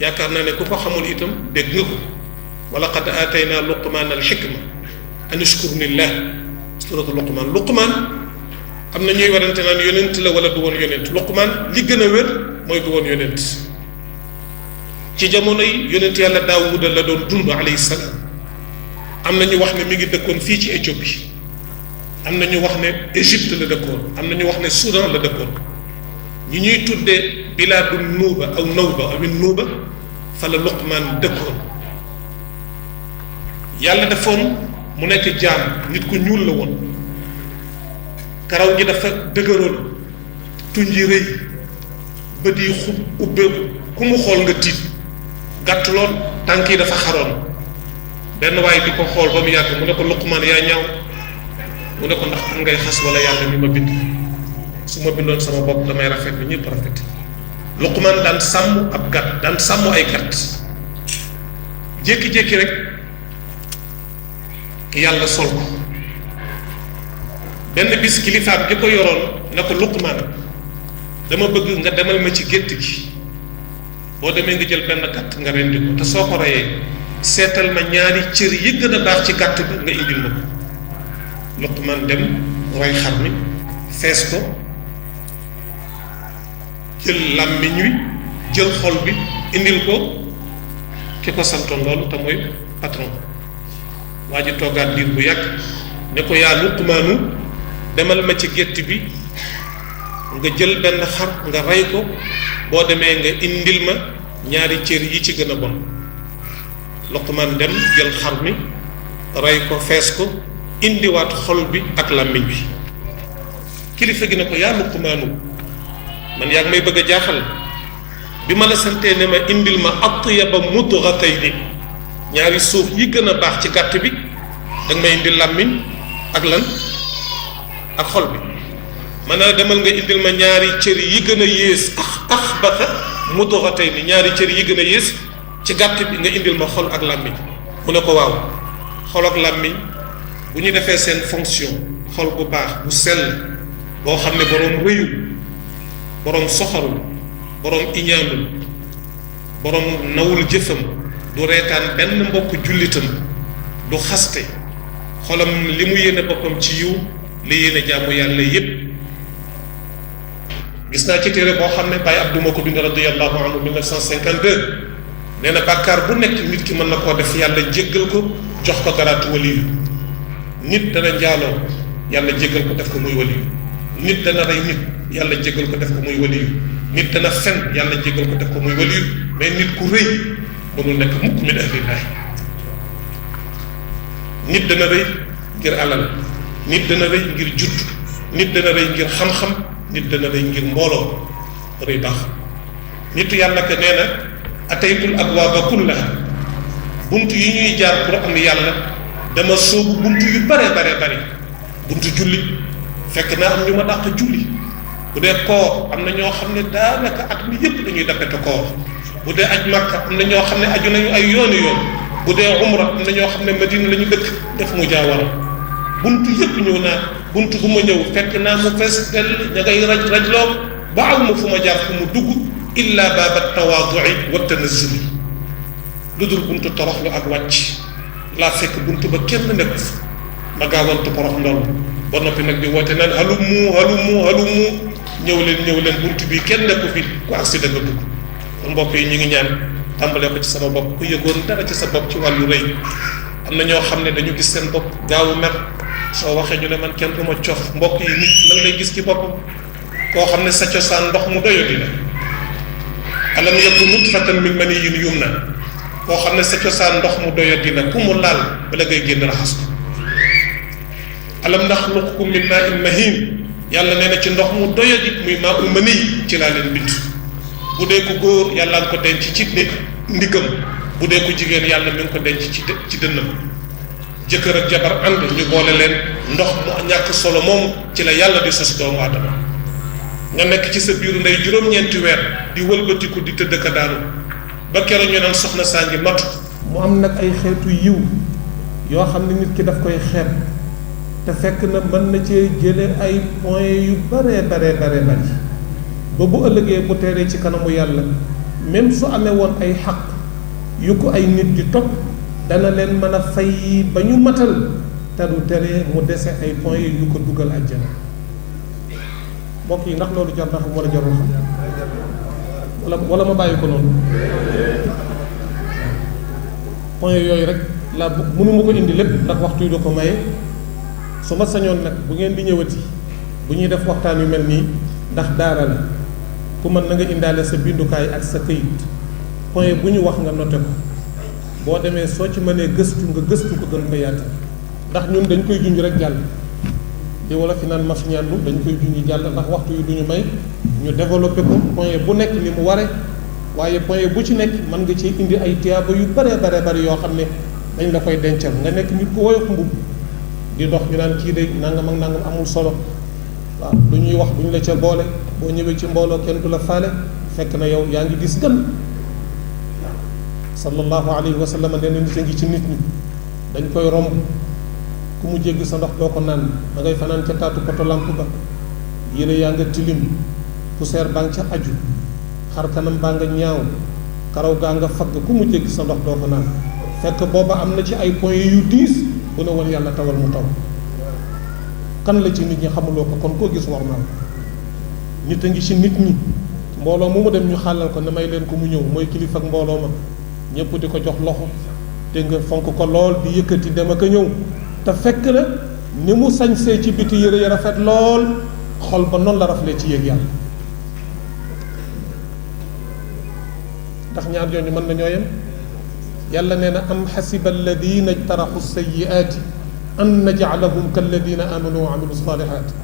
yaakaar naa ne ku ko xamul itam dégg nga ko wa laqad aataynaa Luqman al-hikma an ishkur lillah suratu Luqman Luqman am na ñuy warante naan yonent la wala du woon yonent Luqman li gën a wér mooy du woon yonent ci jamono yi yonent yàlla Daawuda la doon dund alayhi salaam am na ñu wax ne mi ngi dëkkoon fii ci Éthiopie am na ñu wax ne Égypte la dëkkoon am na ñu wax ne Soudan la dëkkoon ñi ñuy tuddee bilaadu nuuba aw nawba aw nuuba fa la Luqman dëkkoon yàlla defoon mu nekk jaam nit ku ñuul la woon karaw gi dafa dëgëroon tuñ yi rëy bët yi xub ubbeeku ku mu xool nga tiit gàtt lool tànk yi dafa xaroon benn waaye di ko xool ba mu yàgg mu ne ko Luqman yaa ñaaw mu ne ko ndax am ngay xas wala yàlla mi ma bind su ma bindoon sama bopp damay rafet bi ñëpp rafet Luqman daan sàmm ab gàtt daan sàmm ay gàtt jékki-jékki rek yàlla sol ko benn bis kilifaam gi ko yoroon ne ko Luqman dama bëgg nga demal ma ci gétt gi boo demee nga jël benn gàtt nga rendi ko te soo ko reyee seetal ma ñaari cër yi gën a baax ci gàtt bi nga indil ma ko Luqman dem roy xar mi fees ko jël làmmiñ wi jël xol bi indil ko ki ko santoon loolu te mooy patron waa ji toogaat diir bu yàgg ne ko yaa Luqmaanu demal ma ci gétt bi nga jël benn xar nga rey ko boo demee nga indil ma ñaari cër yi ci gën a bon Luqmaan dem jël xar mi rey ko fees ko indiwaat xol bi ak làmmiñ bi kilifa gi ne ko yaa Luqmaanu man yaa ngi may bëgg a jaaxal bi ma la santee ne ma indil ma atyaba mudghatayni ñaari suuf yi gën a baax ci gàtt bi danga may indil làmmiñ ak lan ak xol bi ma ne la demal nga indil ma ñaari cër yi gën a yées axbata mudghatayni ñaari cër yi gën a yées ci gàtt bi nga indil ma xol ak làmmiñ mu ne ko waaw xol ak làmmiñ bu ñu defee seen fonction xol bu baax bu sell boo xam ne boroom rëyul boroom soxorul boroom iñaanul boroom nawul jëfam du reetaan benn mbokk jullitam du xaste xolam li mu yéene boppam ci yiw li yéene jaamu yàlla yépp gis naa ci téere boo xam ne Baye Abdou moo ko bind radiyallahu anhu 1952 nee na bàkkaar bu nekk nit ki mën na koo def yàlla jéggal ko jox ko garaatu waliyu nit dana njaaloo yàlla jéggal ko def ko muy waliyu nit dana rey nit yàlla jéggal ko def ko muy waliyu nit dana fen yàlla jéggal ko def ko muy waliyu mais nit ku rëy mënul nekk mukk min ahlillahi nit dana rëy ngir alal nit dana rëy ngir judd nit dana rëy ngir xam-xam nit dana rëy ngir mbooloo rëy baax nitu yàlla ka nee na ataytul abwaaba kullaha bunt yi ñuy jaar pour am yàlla dama sóobu bunt yu bare buntu julli fekk naa am ñu ma dàq julli bu dee koor am na ñoo xam ne daanaka at mi yëpp dañuy dappete koor bu dee aj Makka am na ñoo xam ne aju nañu ay yooni yoon bu dee umra am na ñoo xam ne Madina la ñu dëkk def mu jaawara buntu yëpp ñëw naa buntu bu ma ñëw fekk naa mu fees dell ña ngay rajloo ba aw ma fu ma jaar fu mu dugg illa baaba tawaadui wa tanazzuli lu dul buntu toroxlu ak wàcc laa fekk buntu ba kenn nekk fa ma gaawantu porox ndoll ba noppi nag di woote naan halumu ñëw leen buntu bi kenn nekku fi ku accident nga dugg kon mbokk yi ñu ngi ñaan tàmbalee ko ci sama bopp ku yëgoon dara ci sa bopp ci wàllu rëy am na ñoo xam ne dañu gis seen bopp gaawu mer soo waxee ñu ne man kenn du ma cof mbokk yi nit lan lay gis ci boppam koo xam ne sa cosaan ndox mu doyadi la alam yakun nutfatan min maniyyin yumna koo xam ne sa cosaan ndox mu doyadi la ku mu laal bala ngay génn raxas ko alam naxluqkum min maa'in mahiin yàlla nee na ci ndox mu doyadi muy maa'ul mani ci laa leen bind bu dee ko góor yàlla nga ko denc ci ndigam bu dee ko jigéen yàlla mi ngi ko denc ci dënnam jëkkër ak jabar ànd ñu boole leen ndox mu ñàkk solo moom ci la yàlla di sos doomu aadama nga nekk ci sa biiru ndey juróom-ñeenti weer di wëlbatiku di tëdd ka daanu ba keroog ñu naan soxna saa ngi matu mu am nag ay xeetu yiw yoo xam ne nit ki daf koy xeeb te fekk na mën na cee jële ay points yu bare bari ba bu ëllëgee bu teeree ci kanamu yàlla même su amee woon ay xaq yu ko ay nit di topp dana leen mën a fay ba ñu matal te du tere mu dese ay points yu ko dugal àjjana mbokk yi ndax loolu jar na xam wala jarul xam wala ma bàyyi ko noonu points yooyu rek laa mënu ma ko indi lépp ndax waxtu yi du ko maye su ma sañoon nag bu ngeen di ñëwati bu ñuy def waxtaan yu mel nii ndax daara la ku mën na nga indaale sa bindukaay ak sa këyit point bu ñu wax nga noté ko boo demee soo ci mënee gëstu nga gëstu ko gën ko yaatal ndax ñun dañ koy junj rek jàll di wala fi naan maf ñàndu dañ koy junj jàll ndax waxtu yi duñu may ñu développé ko point bu nekk ni mu ware waaye point bu ci nekk mën nga ci indi ay tiyaaba yu bari yoo xam ne dañ la koy dencal nga nekk nit ku woyof mbub di dox ñu naan kii de nangam ak nangam amul solo waaw lu ñuy wax duñ la ca boole boo ñëwee ci mbooloo kenn du la faale fekk na yow yaa ngi gis gën sallallahu alayhi wa sallam nee na nit a ngi ci nit ñi dañ koy romb ku mu jéggi sa ndox doo ko naan da ngay fanaan ca taatu poto lamp ba yére yaa nga tilim poussière baa nga ca aju xar kanam baa nga ñaaw karaw gaa nga fagg ku mu jéggi sa ndox doo ko naan fekk booba am na ci ay points yu diis bu ne woon yàlla tawal mu taw kan la ci nit ñi xamuloo ko kon koo gis war naa nit a ngi ci nit ñi mbooloo mu dem ñu xàllal ko ne may leen ko mu ñëw mooy kilifa ak mbooloo ma ñëpp di ko jox loxo te nga fonk ko lool di yëkkati dem ak a ñëw te fekk na ni mu sañsee ci biti yëre ya rafet lool xol ba noonu la raflee ci yéeg yàlla ndax ñaar ñooñu mën nañoo yem yàlla nee na am xasiba alladina ijtaraxu sayiaati an najcalahum kalladina amanu wa amilu salihaati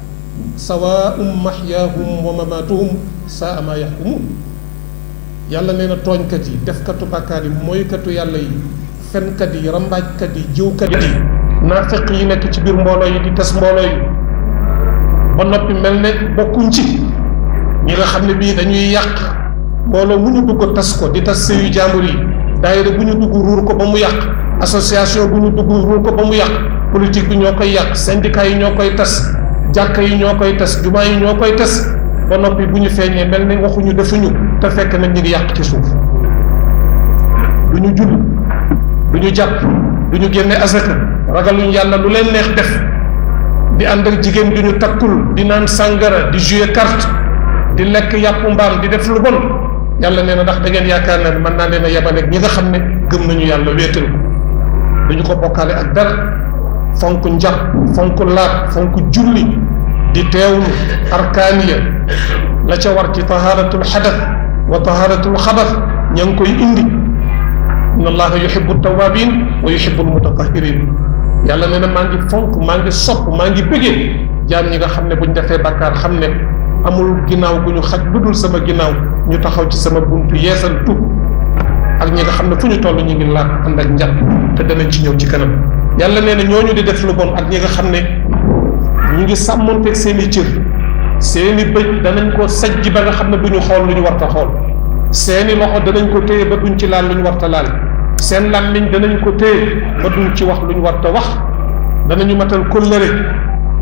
sawaun maxyaahum wa mamaatuhum saa ma yaxkumuun yàlla nee na tooñkat yi defkatu bàkkaar yi mooykatu yàlla yi fenkat yi rambaajkat yi jiwkat yi naafeq yi nekk ci biir mbooloo yi di tas mbooloo yi ba noppi mel ne bokkuñ ci ñi nga xam ne bii dañuy yàq mbooloo mu ñu dugg tas ko di tas sëyu jàmbur yi daayira bu ñu dugg ruur ko ba mu yàq association bu ñu dugg ruur ko ba mu yàq politique bi ñoo koy yàq syndicat yi ñoo koy tas jàkka yi ñoo koy tas jumaa yi ñoo koy tas ba noppi bu ñu feeñee mel ne waxuñu defuñu te fekk na ñu ngi yàq ci suuf du ñu julli du ñu jàpp du ñu génne asaka ragaluñ yàlla lu leen neex def di ànd ak jigéen du ñu takkul di naan sàngara di jouer carte di lekk yàpp mbaam di def lu bon yàlla nee na ndax da ngeen yaakaar ne mën naa leen a yebale ak ñi nga xam ne gëm nañu yàlla wéetal ko duñu ko bokkaale ak dara fonk njàpp fonk laab fonk julli di teewlu arkaaniya la ca war ci taharatul xadat wa taharatul xabat ña ngi koy indi inna allaha yuhibbu tawabin wa yuhibbu almutatahirin yàlla nee na maa ngi fonk maa ngi sopp maa ngi bëggee jaam ñi nga xam ne buñ defee bàkkaar xam ne amul ginnaaw gu ñu xaj lu dul sama ginnaaw ñu taxaw ci sama buntu yeesal tub ak ñi nga xam ne fu ñu toll ñu ngi laaj ànd ak njàpp te danañ ci ñëw ci kanam yàlla nee na ñooñu di def lu bon ak ñi nga xam ne ñu ngi sàmmonteeg seen i cër seen i bëj danañ ko sajj ba nga xam ne du ñu xool lu ñu war ta xool seen i loxo danañ ko téye ba duñ ci laal lu ñu war ta laal seen làmmiñ danañ ko téye ba duñ ci wax lu ñu war ta wax danañu matal kóllëre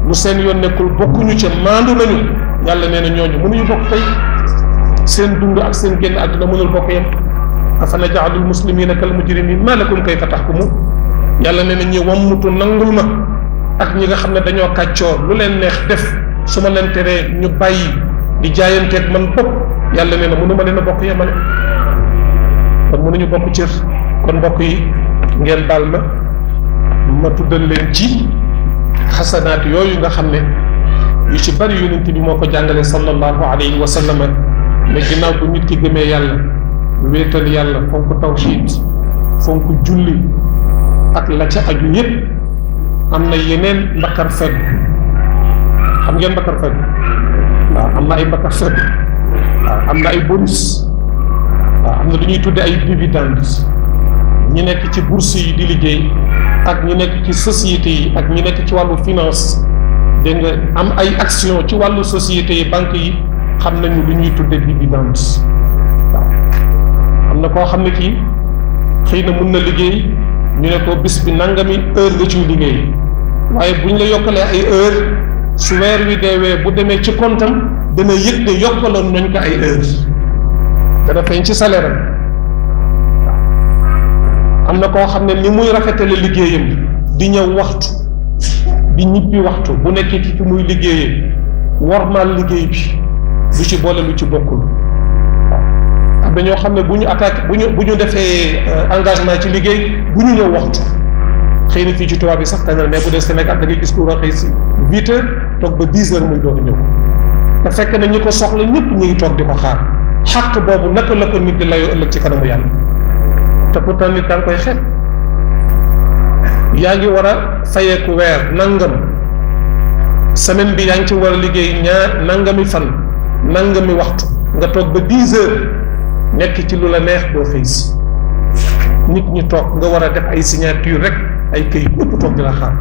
lu seen yoon nekkul bokkuñu ca maandu nañu yàlla nee na ñooñu mënuñu bokk tey seen dund ak seen génn àdduna mënul bokk yem afa naj'alul muslimina kal mujrimin ma lakum kayfa tahkumun yàlla nee na ñi wammutu nangul ma ak ñi nga xam ne dañoo kàccoor lu leen neex def su ma leen teree ñu bàyyi di jaayanteeg man bopp yàlla nee na mënu ma leen a bokk yemale kon mënuñu bokk cër kon mbokk yi ngeen baal ma tuddal leen ci xasanaat yooyu nga xam ne yu ci bari yonent bi moo ko jàngale sallallahu alayhi wa sallam ne ginnaaw bu nit ki gëmee yàlla wéetal yàlla fonk tawxiid fonk julli ak la ca aju yépp am na yeneen mbakkar fegg xam ngeen mbakkar fegg waaw am na ay mbakkar fegg waaw am na ay bonus waaw am na lu ñuy tudde ay dividendes ñi nekk ci bourse yi di liggéey ak ñi nekk ci société yi ak ñi nekk ci wàllu finance dégg nga am ay action ci wàllu société yi banque yi xam nañu lu ñuy tudde dividendes waaw am na koo xam ne kii xëy na mun na liggéey ñu ne ko bis bi nangami heure nga ciy liggéey waaye buñ la yokkalee ay heure su weer wi deewee bu demee ci kontam dana yëg ne yokkaloon nañ ko ay heure dana feeñ ci salaire am na koo xam ne ni muy rafetale liggéeyam di ñëw waxtu di ñibbi waxtu bu nekkee ci fi muy liggéeyee wormaal liggéey bi du ci boole lu ci bokkul am na ñoo xam ne bu ñu attaque bu ñu defee engagement ci liggéey bu ñu ñëw waxtu xëy na fii ci tubaab bi sax tànnal mais bu dee Sénégal da ngay gis ku xëy si 8 heures toog ba 10 heures muy doon ñëw te fekk na ñi ko soxla ñëpp ñu ngi toog di ko xaar xàq boobu naka la ko nit di layoo ëllëg ci kanamu yàlla te pourtant nit daa ngi koy xeeb yaa ngi war a fayeeku weer nangam semaine bi yaa ngi ci war a liggéey nangami fan nangami waxtu nga toog ba 10 heures nekk ci lu la neex doo xëy si nit ñi toog nga war a def ay signature rek ay këyit ñëpp toog di la xaar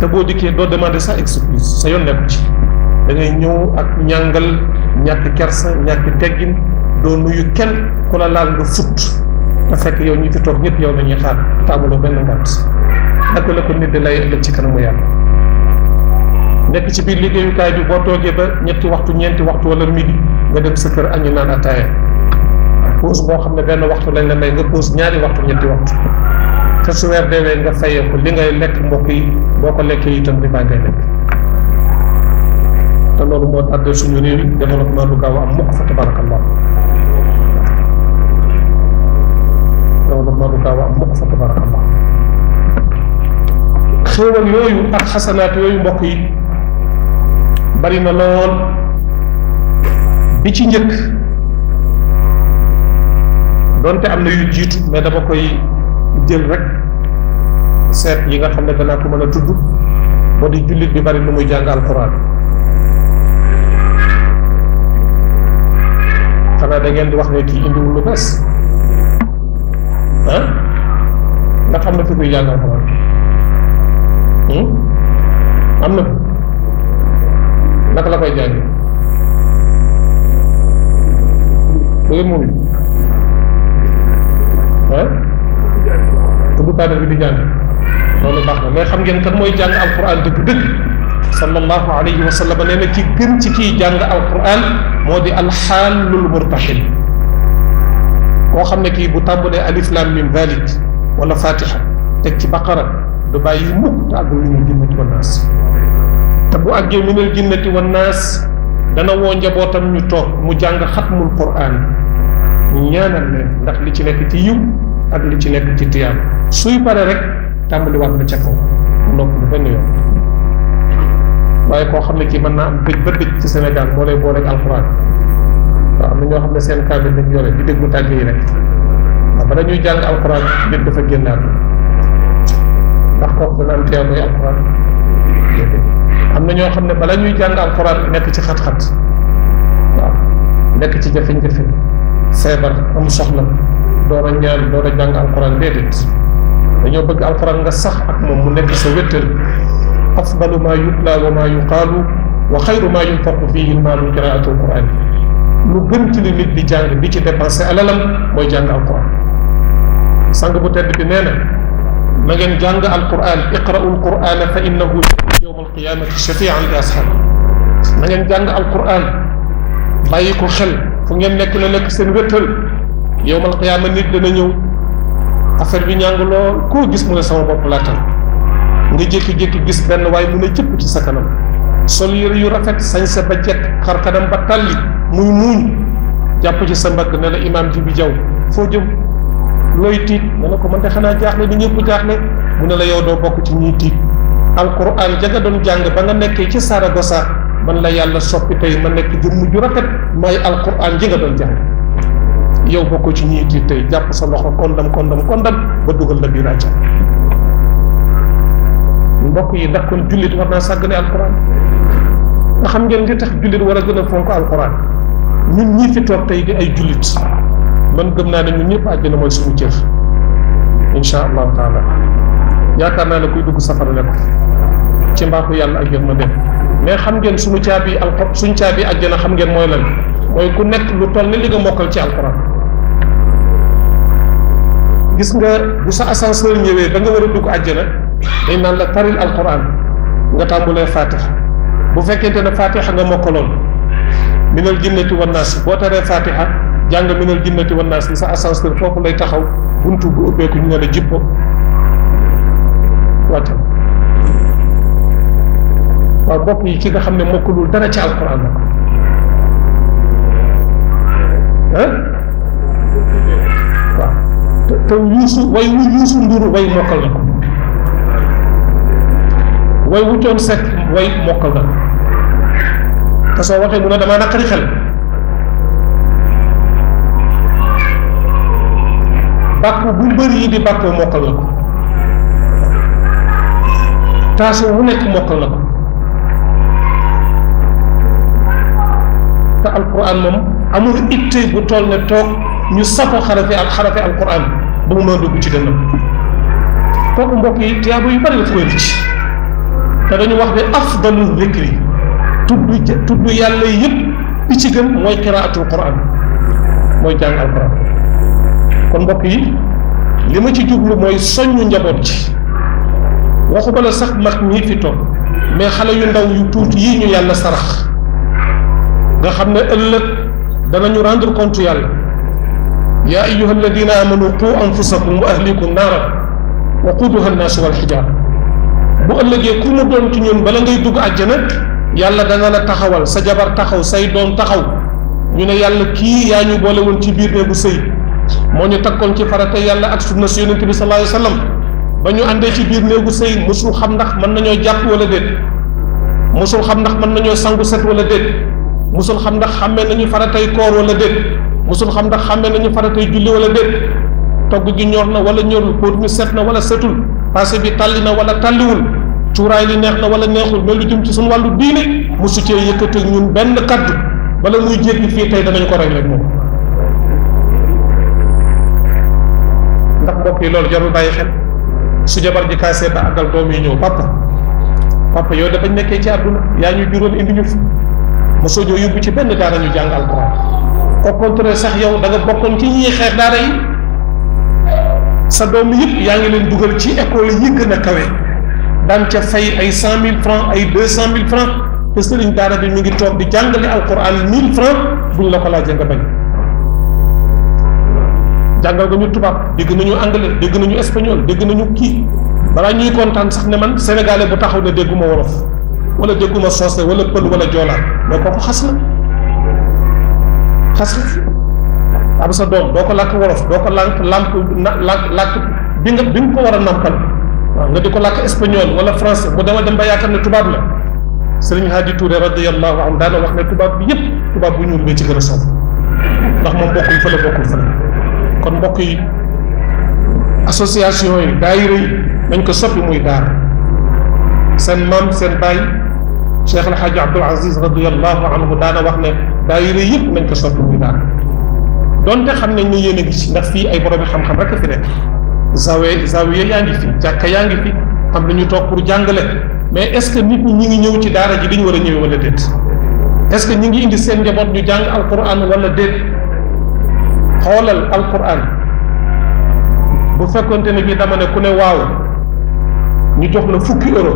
te boo dikkee doo demander sax excuse sa yoon nekku ci da ngay ñëw ak ñàngal ñàkk kersa ñàkk teggin doo nuyu kenn ku la laal nga fut te fekk yow ñi fi toog ñëpp yow la ñuy xaar taamuloo benn ngànt naka la ko nit di lay ëllëg ci kanamu yàlla nekk ci biir liggéeyukaay bi boo toogee ba ñetti waxtu ñeenti waxtu wala midi nga dem sa kër añu naan ataaya pause boo xam ne benn waxtu lañ la may nga pause ñaari waxtu ñetti waxtu te su weer deewee nga fayee ko li ngay lekk mbokk yi boo ko lekkee itam li baa ngay lekk te loolu moo tàddee suñu réew yi développement du gaaw am mukk fa tabarakallah ma du gaaw a am mukk fa tabarakallah. xéewal yooyu ak xasanaat yooyu mbokk yi bari na lool. bi ci njëkk donte am na yu jiitu mais dama koy jël rek seet yi nga xam ne danaa ko mën a tudd moo di jullit bi bari lu muy jàng alquran. xanaa da ngeen di wax ne kii indiwul lu bees ah nga xam ne fi kuy jàng alquran am na naka la koy jàng bu ngeen moom ah tudd kaadar bi di jàng loolu baax na mais xam ngeen kan mooy jàng alquran dëgg-dëgg sallallahu alayhi wa sallam nee na ci gën ci kii jàng alquran moo di alxaalul murtaxil koo xam ne kii bu tàmbalee alif lam mim dalik wala fatiha teg ci baqara du bàyyi mukk te àggul minal jinnati wan naas te bu àggee minal jinnati wan naas dana woo njabootam ñu toog mu jàng xatmul quran ñaanal leen ndax li ci nekk ci yiw ak li ci nekk ci tiyaab suy pare rek tàmbali waat na ca kaw nopp lu benn yoon waaye koo xam ne kii mën naa am dëj ba dëj ci Sénégal moo lay boole ak alquran waaw am na ñoo xam ne seen kaamil lañ yore di déglu tàgg yi rek waaw ba dañuy jàng alquran nit dafa génnaat ndax kooku dana am tiyaab mooy alquran am na ñoo xam ne bala ñuy jàng alquran nekk ci xat-xat waaw nekk ci jafe-jafe feebar am soxla door a ñaan door a jàng alquran déedéet dañoo bëgg alquran nga sax ak moom mu nekk sa wéttal afdalu ma yutla wa ma yuqaalu wa xayru ma yunfaqu fihi lmaalu qiraatu alquran lu gën ci li nit di jàng di ci dépensé alalam mooy jàng alquran sang bu tedd bi nee na na ngeen jàng alquran iqra'u alqurana fa innahu yawma alqiyamati shafi'an li ashab na ngeen jàng alquran bàyyi ko xel fu ngeen nekk na nekk seen wéttal yawma alqiyama nit dana ñëw affaire bi ñàng lool koo gis mu ne sama bopp laatal nga jékki-jékki gis benn waaye mu ne cëpp ci sa kanam sol yére yu rafet sañse ba jekk xar kanam ba tàlli muy muuñ jàpp ci sa mbagg ne la imaam ji bi jaw foo jëm looy tiit ne la ko man de xanaa jaaxle ni ñëpp jaaxle mu ne la yow doo bokk ci ñuy tiit alquran ja nga doon jàng ba nga nekkee ci Saragossa man la yàlla soppi tey ma nekk jëmm ju rafet may alquran ji nga doon jàng yow bokkoo ci ñuy tiit tey jàpp sa loxo kondam ba dugal la biir àjjana mbokk yi ndax kon jullit war naa sàggane alquran nga xam ngeen li tax jullit war a gën a fonk alquran ñun ñii fi toog tey di ay jullit man gëm naa ne ñun ñëpp àjjana mooy suñu cër insha allahu taala yaakaar naa ne kuy dugg safara nekk ci mbaaxu yàlla ak yërmande mais xam ngeen suñu caabi suñu caabi àjjana xam ngeen mooy lan mooy ku nekk lu toll ni li nga mokkal ci alquran gis nga bu sa ascenseur ñëwee da nga war a dugg àjjana dañ naan la taril alquran nga tàmbulee fatiha bu fekkente ne fatiha nga mokkaloon minal jinnati wan naas boo taree fatiha jàng minal jinnati wan naas sa ascenseur foofu lay taxaw buntu bu ubbeeku ñu ne la jippo wàccal waaw mbokk yi ki nga xam ne mokkalul dara ci alquran la waaw te yuusu way wu yuusu nduru way mokkal na ko way wu coon sekk way mokkal na ko te soo waxee mu ne damaa naqari xel bàkku bu mbër yi di bàkkoo mokkal na ko taasu wu nekk mokkal na ko te alquran moom amul itte bu toll ne toog ñu safo xarafe alquran ba mu mën a dugg ci dënnam kooku mbokk yi tiyaaba yu bari la fu koy ricc te dañu wax ne afdalu zikri tudd yàlla yëpp bi ci gën mooy qiraatul quran mooy jàng alquran kon mbokk yi li ma ci jublu mooy soññu njaboot ci waxu bala sax mag ñii fi toog mais xale yu ndaw yu tuuti yii ñu yàlla sarax nga xam ne ëllëg danañu rendre compte yàlla yaa ayyuha alladina amanu qu anfusakum wa ahlikum naaran waquduha annaasu wal xijaara bu ëllëgee ku mu doon ci ñun bala ngay dugg àjjana yàlla dana la taxawal sa jabar taxaw say doom taxaw ñu ne yàlla kii yaa ñu boole woon ci biir ne bu sëy moo ñu takkoon ci farata yàlla ak sunna si yonent bi sallallahu alayhi wa sallam ba ñu àndee ci biir néegu sëy musul xam ndax mën nañoo jàpp wala déet musul xam ndax mën nañoo sangu set wala déet musul xam ndax xàmmee nañu faratay koor wala déet musul xam ndax xàmmee nañu faratay julli wala déet togg gi ñor na wala ñorul póot mi set na wala setul passé bi tàlli na wala tàlliwul cuuraay li neex na wala neexul mais lu jëm ci suñu wàllu diine musu cee yëkkati ñun benn kaddu bala muy jéggi fii tey danañ ko réglé moom. ndax mbokk yi loolu jarul bàyyi xel su jabar ji kaasee ba àggal doom yi ñëw papa yow da bañ nekkee ci àdduna yaa ñu juróon indi ñu fi mosoo ñoo yóbbu ci benn daara ñu jàng alquran au contraire sax yow da nga bokkoon ci ñi xeex daara yi sa doom yëpp yaa ngi leen dugal ci école yi gën a kawe daan ca fay ay 100 000 francs ay 200 000 francs te sëriñ daara bi mi ngi toog di jàngale alquran 1000 francs buñ la ko laajee nga bañ. jàngal nga ñu tubaab dégg nañu anglais dégg nañu espagnol dégg nañu kii balaa ñuy kontaan sax ne man sénégalais bu taxaw ne dégguma wolof wala dégguma soose wala pël wala joolaa mais kooku xas la am sa doom doo ko làkk wolof doo ko làkk bi nga ko war a nampal waaw nga di ko làkk espagnol wala français mu dema dem ba yaakaar ne tubaab la Sëriñ Hadi Touré radiyallahu anhu daana wax ne tubaab bi yëpp tubaab bu ñuul bee ci gën a sonn ndax moom bokkul fële kon mbokk yi association yi daayira yi nañ ko soppi muy daara seen maam seen baay Cheikh El Hadj Abdoul Aziz radiyallahu anhu daana wax ne daayira yëpp nañ ko soppi muy daara donte xam nañ ne yéen a ngi ci ndax fii ay borom xam-xam rek a fi nekk zawiya yaa ngi fi jàkka yaa ngi fi am lu ñu toog pour jàngale mais est-ce que nit ñi ngi ñëw ci daara ji dañu war a ñëw wala déet est-ce que ñi ngi indi seen njaboot ñu jàng alquran wala déet xoolal alquran bu fekkonte ne bii dama ne ku ne waaw ñu jox la €10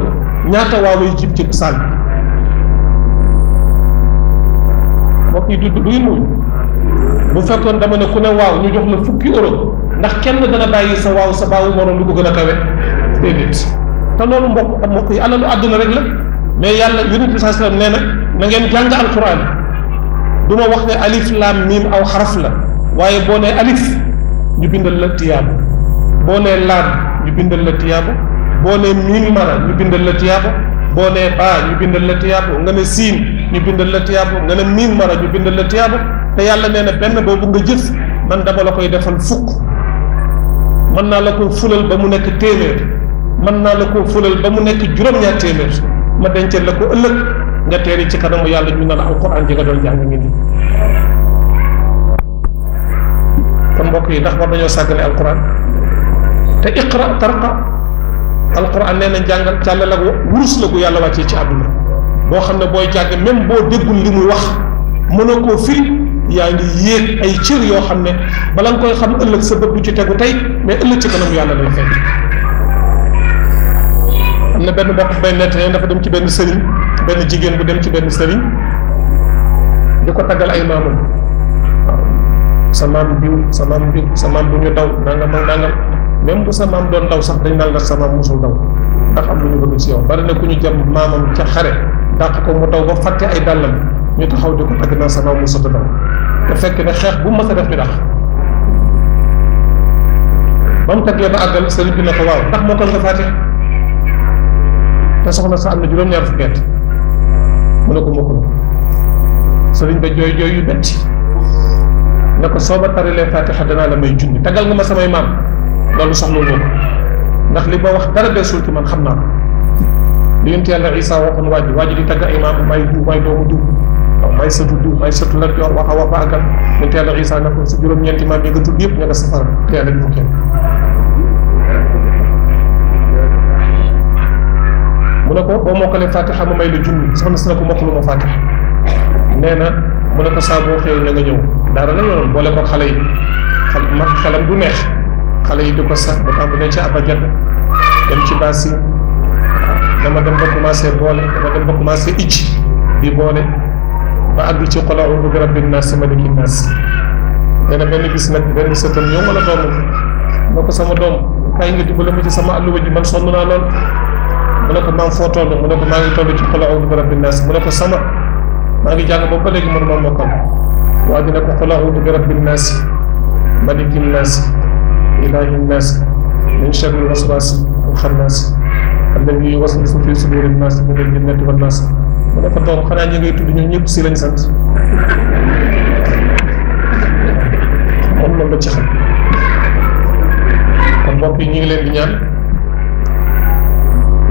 ñaata waaw yi jib ci saal mbokk yi du muy bu fekkoon dama ne ku ne waaw ñu jox la €10 ndax kenn dana bàyyi sa waaw sa baawu moroom lu ko gën a kawe déedéet te loolu mbokk yi alalu àdduna rek la mais yàlla yonent bi sallallahu alayhi wasallam nee na ngeen jàng alquran du ma wax ne alif laam miim aw xaraf la waaye boo nee alif ñu bindal la tiyaabu boo nee laam ñu bindal la tiyaabu boo nee miim mara ñu bindal la tiyaabu boo nee baa ñu bindal la tiyaabu nga ne siin ñu bindal la tiyaabu nga ne miim mara ñu bindal la tiyaabu te yàlla nee na benn boobu nga jëf man dama la koy defal fukk mën naa la ko fulal ba mu nekk téeméer mën naa la ko fulal ba mu nekk juróom-ñaar téeméer ma dencal la ko ëllëg nga teeri ci kanamu yàlla ñu ne la alquran ji nga doon jàng ngi nii kon mbokk yi ndax war nañoo sàggane alquran te iqra tarqa alquran nee na jàngal càll la wurus la gu yàlla wàccee ci àdduna boo xam ne booy jàng même boo déggul li muy wax mënoo koo firi yaa ngi yéeg ay cër yoo xam ne bala nga koy xam ëllëg sa bët du ci tegu tey mais ëllëg ci kanam yàlla lay fekk. am na benn mbokk bay nett ne dafa dem ci benn sëriñ benn jigéen bu dem ci benn sëriñ di ko taggal ay maamam waaw sa maam biw sa maam biw sa maam bu ñu daw nangam ak nangam même bu sa maam doon daw sax dañ naan la sa maam musul daw ndax am lu ñu bëgg ci yow bari na ku ñu jëm maamam ca xare dàq ko mu daw ba fàtte ay dàllam ñu taxaw di ko tagg naa sa maam musul daw te fekk ne xeex bu mas a def bi dax ba mu taggee ba àggal sëriñ bi ne ko waaw ndax moo ko nga fàtte te soxna sa am na juróom-ñaar fukki at mu ne ko mokk na sëriñ ba jooy jooy yu metti ne ko soo ma tarilee fatiha danaa la may junni taggal nga ma samay maam loolu soxla woo ko ndax li ma wax dara desul ci man xam naa ko li yonent yàlla Isa waxoon waa ji di tagg ay maam may diw may doomu diw waaw may sëtu diw may sëtu la yor wax a wax ba àggal yonent yàlla Isa ne ko si juróom-ñeenti maam yi nga tudd yëpp ña nga safara te yàlla ñu kenn mu ne ko boo mokkalee fatiha ma may la junni soxna si ne ko mokkalu ma fatiha nee na mu ne ko saa boo xëyee na nga ñëw daara la yoroon boole ko xale yi xelam du neex xale yi di ko sax ba tax bu ne ci abajad dem ci baasi dama dem ba commencé boole dama dem ba commencé ijji di boole ba àgg ci qul a'udhu bi rabbin nas malikin nas nee na benn bis nag benn sëtam ñëw wala doomam moo ko sama doom kaay nga dimbale ma ci sama àlluwa ji man sonn naa lool mu ne ko maa ngi foo toll mu ne ko maa ngi toll ci qul a'udhu bi rabbin nas mu ne ko sama maa ngi jàng boobu ba léegi mënuma mokkal waa dina ko qul a'udhu bi rabbin nas maliki nnaas ilaahi nnaas min sharri waswaasi alxannaas alladi yuwaswisu fi suduuri nnaas min aljinnati wannaas. mu ne ko doom xanaa ñi ngay tudd ñoom ñëpp si lañ sant moom loolu la ci xam. kon mbokk yi ñu ngi leen di ñaan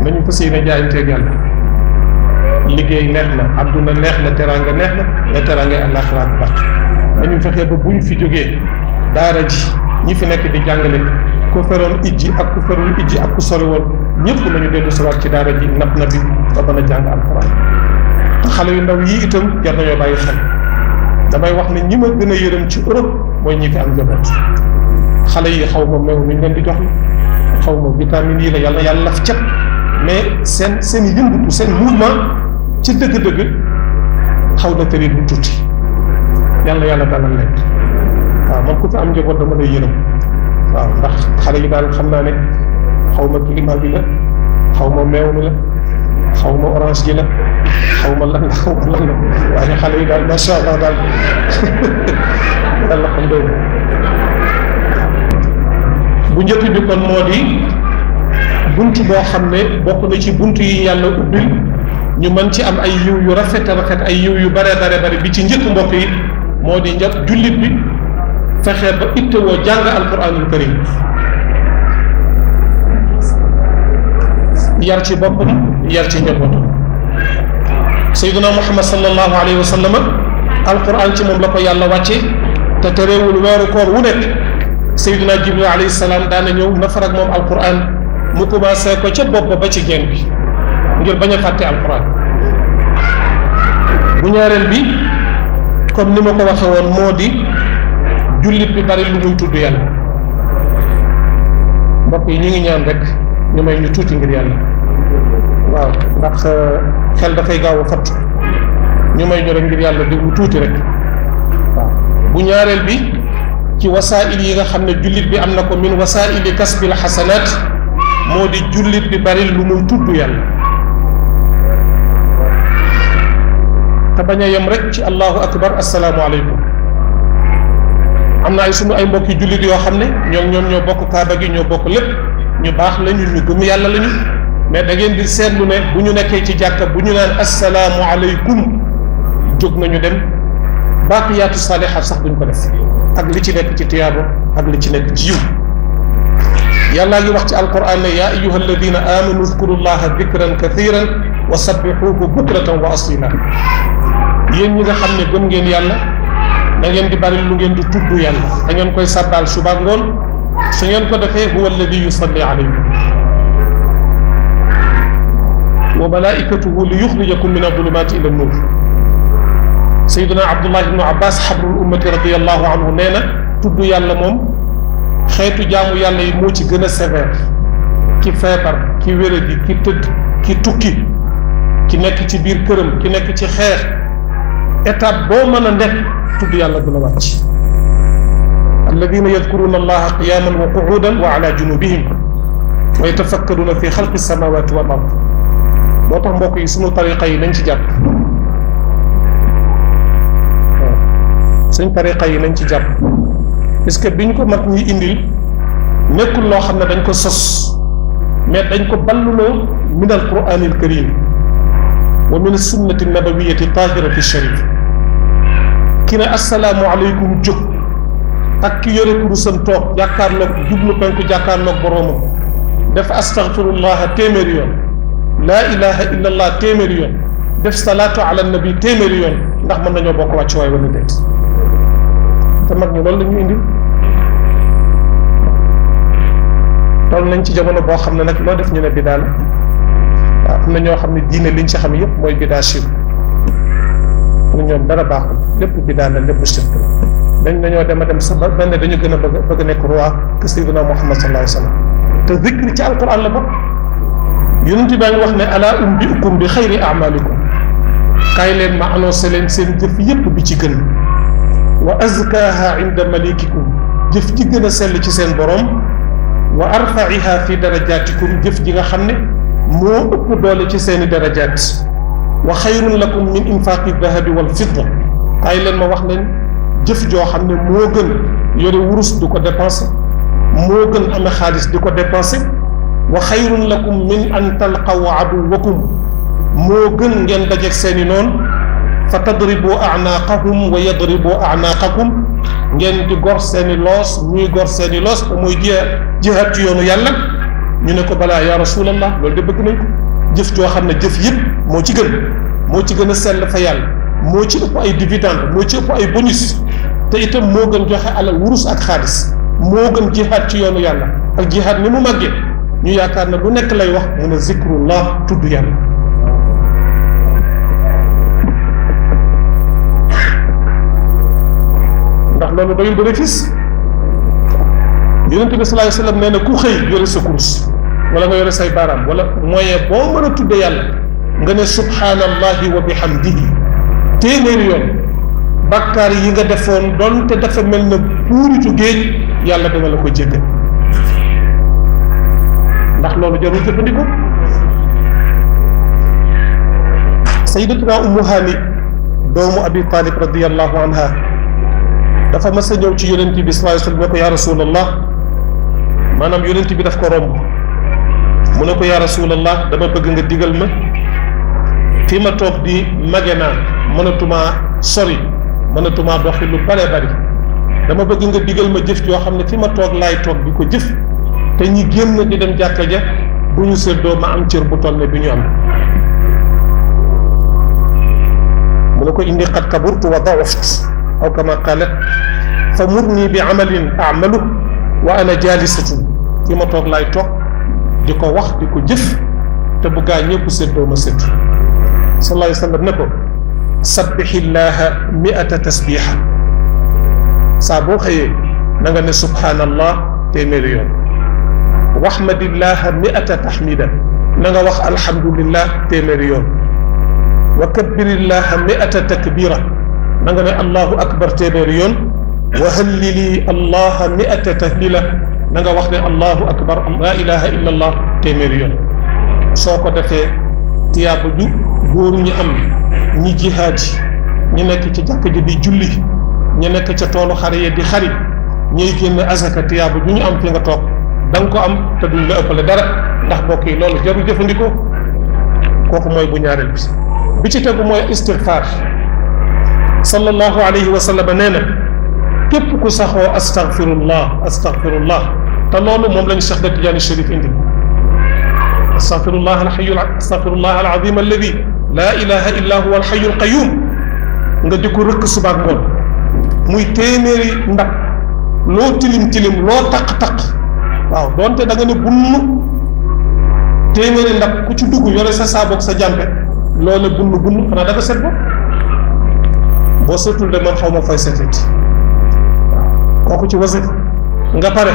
nañu fas yéene jaayanteeg yàlla. liggéey neex na adduna neex na teraanga neex na mais teraanga àllaaxira ak baax nañu fexe ba buñ fi jógee daara ji ñi fi nekk di jàngale ku feroon ijji ak ku ferul ijji ak ku sori woon ñëpp nañu dellu siwaat ci daara ji nab na bi ba mën a jàng alxuraan. te xale yu ndaw yii itam jar nañoo bàyyi xel damay wax ne ñi ma gën a yërëm ci Europe mooy ñi fi am njaboot. xale yi xaw ma meew mi ñu leen di jox la xaw ma vitamine yi la yàlla laf cet mais seen yëngutu seen mouvement ci dëgg-dëgg xaw na tëri bu tuuti yàlla dalal leen. waaw man ku fi am njaboot dama lay yërëm waaw ndax xale yi daal xam naa ne xaw ma climat bi la xaw ma meew mi la xaw ma orange ji la xaw ma lan la waaye xale yi daal macha allah daal yàlla xam doy bu njëkk bi kon moo di bunt boo xam ne bokk na ci bunt yi yàlla ubbil ñu mën ci am ay yiw yu rafet ay yiw yu bare bi ci njëkk mbokk yi moo di njëkk jullit bi fexe ba ittewoo jàng alquranul karim yar ci boppam yar ci njabootam. Seydina Muhammad sallallahu alayhi wa sallam alquran ci moom la ko yàlla wàcce te terewul weeru koor wu nekk Seydina Jibril alayhi salaam daana ñëw nafar ak moom alquran mu commencé ko ca bopp ba ci genn bi ngir bañ a fàtte alquran. bu ñaareel bi comme ni ma ko waxe woon moo di jullit bi bari lu muy tudd yàlla. mbokk yi ñu ngi ñaan rek ñu may ñu tuuti ngir yàlla waaw ndax xel dafay gaaw a fatt ñu may ñu rek ngir yàlla déglu tuuti rek waaw. bu ñaareel bi ci wasaa'il yi nga xam ne jullit bi am na ko min wasaa'ili kasbil xasanaat moo di jullit bi bari lu muy tudd yàlla te bañ a yem rek ci allahu akbar assalaamu aleykum. am na ay sunu ay mbokki jullit yoo xam ne ñoom ñoo bokk kaaba gi ñoo bokk lépp ñu baax lañu ñu gëm yàlla lañu mais da ngeen di seetlu ne bu ñu nekkee ci jàkka bu ñu naan assalaamu aleykum jóg nañu dem baaqiyaatu saalihaat sax duñ ko def ak li ci nekk ci tiyaaba ak li ci nekk ci yiw. yàllaa ngi wax ci alquran ne yaa ayyuha alladina amanu uzkuru llaha dikran kathiran wa sabbixuuhu bukratan wa asila. yéen ñi nga xam ne gëm ngeen yàlla da ngeen di bari lu ngeen di tudd yàlla da ngeen koy sàbbaal suba ak ngoon su ngeen ko defee huwa alladi yusalli alaykum wa malaikatuhu li yuxrijakum min adulumati ila nuur. Sayyiduna Abdullah ibnu Abbas xabrul ummati radiyallahu anhu nee na tudd yàlla moom xeetu jaamu yàlla yi moo ci gën a sévère. ki feebar ki wéradi ki tëdd ki tukki ki nekk ci biir këram ki nekk ci xeex étape boo mën a nekk tudd yàlla du la wàcc. alladina yadkuruna allaha qiyaman wa qu'udan wa ala junubihim wa yatafakkaruna fi xalqi samawati wal ard. moo tax mbokk yi sunu tariqa yi nañ ci jàpp waaw suñ tariqa yi nañ ci jàpp parce que biñ ko mag ñi indil nekkul loo xam ne dañ ko sos mais dañ ko balluloo min al quranil karim wa min sunnati nabawiyati tahirati sharif. ki ne assalaamu aleykum jóg ak ki yore kurusam toog jàkkaarloog jublu penku jàkkaarloog boroomam def astaghfirullah téeméeri yoon laa ilaha illa allah téeméeri yoon def salaatu ala nabi téeméeri yoon ndax mën nañoo bokk wàcc waay wala déet. te mag ñi loolu la ñu indi toll nañ ci jamono boo xam ne nag loo def ñu ne bidaa la waaw am na ñoo xam ne diine liñ ci xam yëpp mooy bidaa shirk ñoom dara baaxul lépp bidaa la lépp shirk la dañ dañoo dem a dem sax ba mel ne dañu gën a bëgg nekk roi que Sayyidina Muhammad sallallahu alayhi wa sallam te zikri ci alquran la bokk. yonent baa ngi wax ne ala unbiukum bi xayri amalikum kaay leen ma annoncé leen seen jëf yépp bi ci gën wa azkaha inda malikikum jëf ji gën a sell ci seen borom wa arfaiha fi darajatikum jëf ji nga xam ne moo ëpp doole ci seeni darajaat wa xayrun lakum min infaqi dahabi wal fidda kaay leen ma wax leen jëf joo xam ne moo gën yore wurus di ko dépensé moo gën amee xaalis di ko dépensé wa xayrun lakum min an talqaw aduwakum moo gën ngeen dajeeg seeni noonu fa tadribu a'naqahum wa yadribu a'naqakum ngeen di gor seeni loos ñuy gor seeni loos te muy jihaad ci yoonu yàlla ñu ne ko balaa ya rasulallah loolu de bëgg nañ ko jëf joo xam ne jëf yëpp moo ci gën a sell fa yàlla moo ci ëpp ay dividende moo ci ëpp ay bonus te itam moo gën joxe alal wurus ak xaalis moo gën jihaad ci yoonu yàlla ak jihaad ni mu màggee ñu yaakaar ne lu nekk lay wax mu ne zikrullah tudd yàlla ndax loolu doyul bénéfice yonent bi sallallahu alayhi wa sallam nee na ku xëy yore sa course wala nga yore say baaraam wala moyen boo mën a tudde yàlla nga ne subhanallahi wa bihamdihi téeméeri yoon bakkaar yi nga defoon doon te dafa mel na puuritu géej yàlla dana la ko jéggal ndax loolu jarul jëfandikoo sayyidatuna ummu haani doomu abi talib radiyallahu anha dafa mas a ñëw ci yonent bi sallallahu alayhi wa sallam ne ko yaa rasulallah maanaam yonent bi daf ko romb mu ne ko yaa rasulallah dama bëgg nga digal ma fi ma toog di mage naa mënatumaa sori mënatumaa doxi lu bare bari dama bëgg nga digal ma jëf yoo xam ne fi ma toog laay toog di ko jëf te ñi génn di dem jàkka ja bu ñu séddoo ma am cër bu toll ne bi ñu am mu ne ko indi qad kaburtu wa da'uftu aw kama qalat fa murni bi amalin amalu wa ana jalisatun fi ma toog laay toog di ko wax di ko jëf te bu gaa ñëpp séddoo ma sédd sallallahu alayhi wa sallam ne ko sabbihillaha mi'ata tasbiha saa boo xëyee na nga ne subhanallah téeméeri yoon waxmadillaha mi'ata tahmida na nga wax alhamdulillah téeméeri yoon wa kabbirillaha mi'ata takbira na nga ne allahu akbar téeméeri yoon wa hallili allaha mi'ata tahlila na nga wax ne allahu akbar la ilaha illa allah téeméeri yoon soo ko defee tiyaaba ju góor ñi am ñi jihaad ñi nekk ci jàkk ji di julli ñi nekk ca toolu xare yi di xarit ñuy génn asaka tiyaaba ju ñu am fi nga toog da nga ko am te duñ la ëppale dara ndax mbokk yi loolu jarul jëfandikoo kooku mooy bu ñaareel bi ci tegu mooy istigfaar sallallahu alayhi wa sallam nee na képp ku saxoo astaghfirullah te loolu moom lañu Cheikh Tidiane Chérif indi astaghfirullah alazim alladi la ilaha illa huwa alxayu alqayum nga di ko rëkk subaak ngoon muy téeméeri ndab loo tilim loo taq waaw doonte da nga ne bunn téeméeri ndab ku ci dugg yore sa saaboog sa jàmpe loola bunn xanaa da nga set boo seetul de man xaw ma fay seetati waaw kooku ci wasif nga pare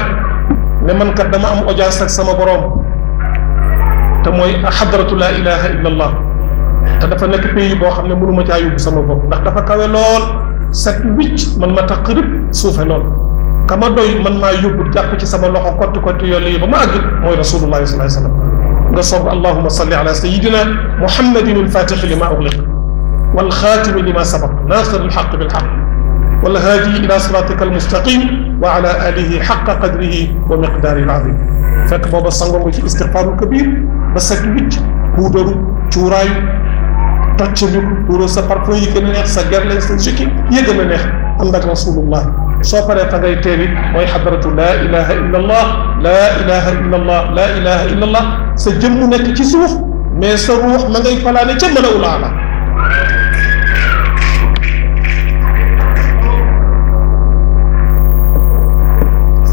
ne man kat dama am audience ak sama borom te mooy xadratu laa ilaha illa allah te dafa nekk pays boo xam ne mënuma caa yóbbu sama bopp ndax dafa kawe lool set wicc man ma tax rib suufe lool kama doy man maa yóbbu jàpp ci sama loxo kotti yoon yi ba ma àgg mooy rasulullahi sallallahu alayhi wa sallam nga soog allahuma salli ala sayidina muhammadin alfatixi lima ugliq والخاتم لما سبق ناصر الحق بالحق والهادي إلى صراطك المستقيم وعلى آله حق قدره ومقداره العظيم fekk booba sangoo nga ci istigfaaru kabir ba set wicc puudaru cuuraayu toccalu tuuro sa parfum yi gën a neex sa gerle sa jikki yi gën a neex ànd ak rasulullah soo paree fa ngay teewi mooy xadaratu laa ilaha illa allah laa ilaha illa allah laa ilaha illa allah sa jëmm nekk ci suuf mais sa ruux ma ngay falaane ca malawul aala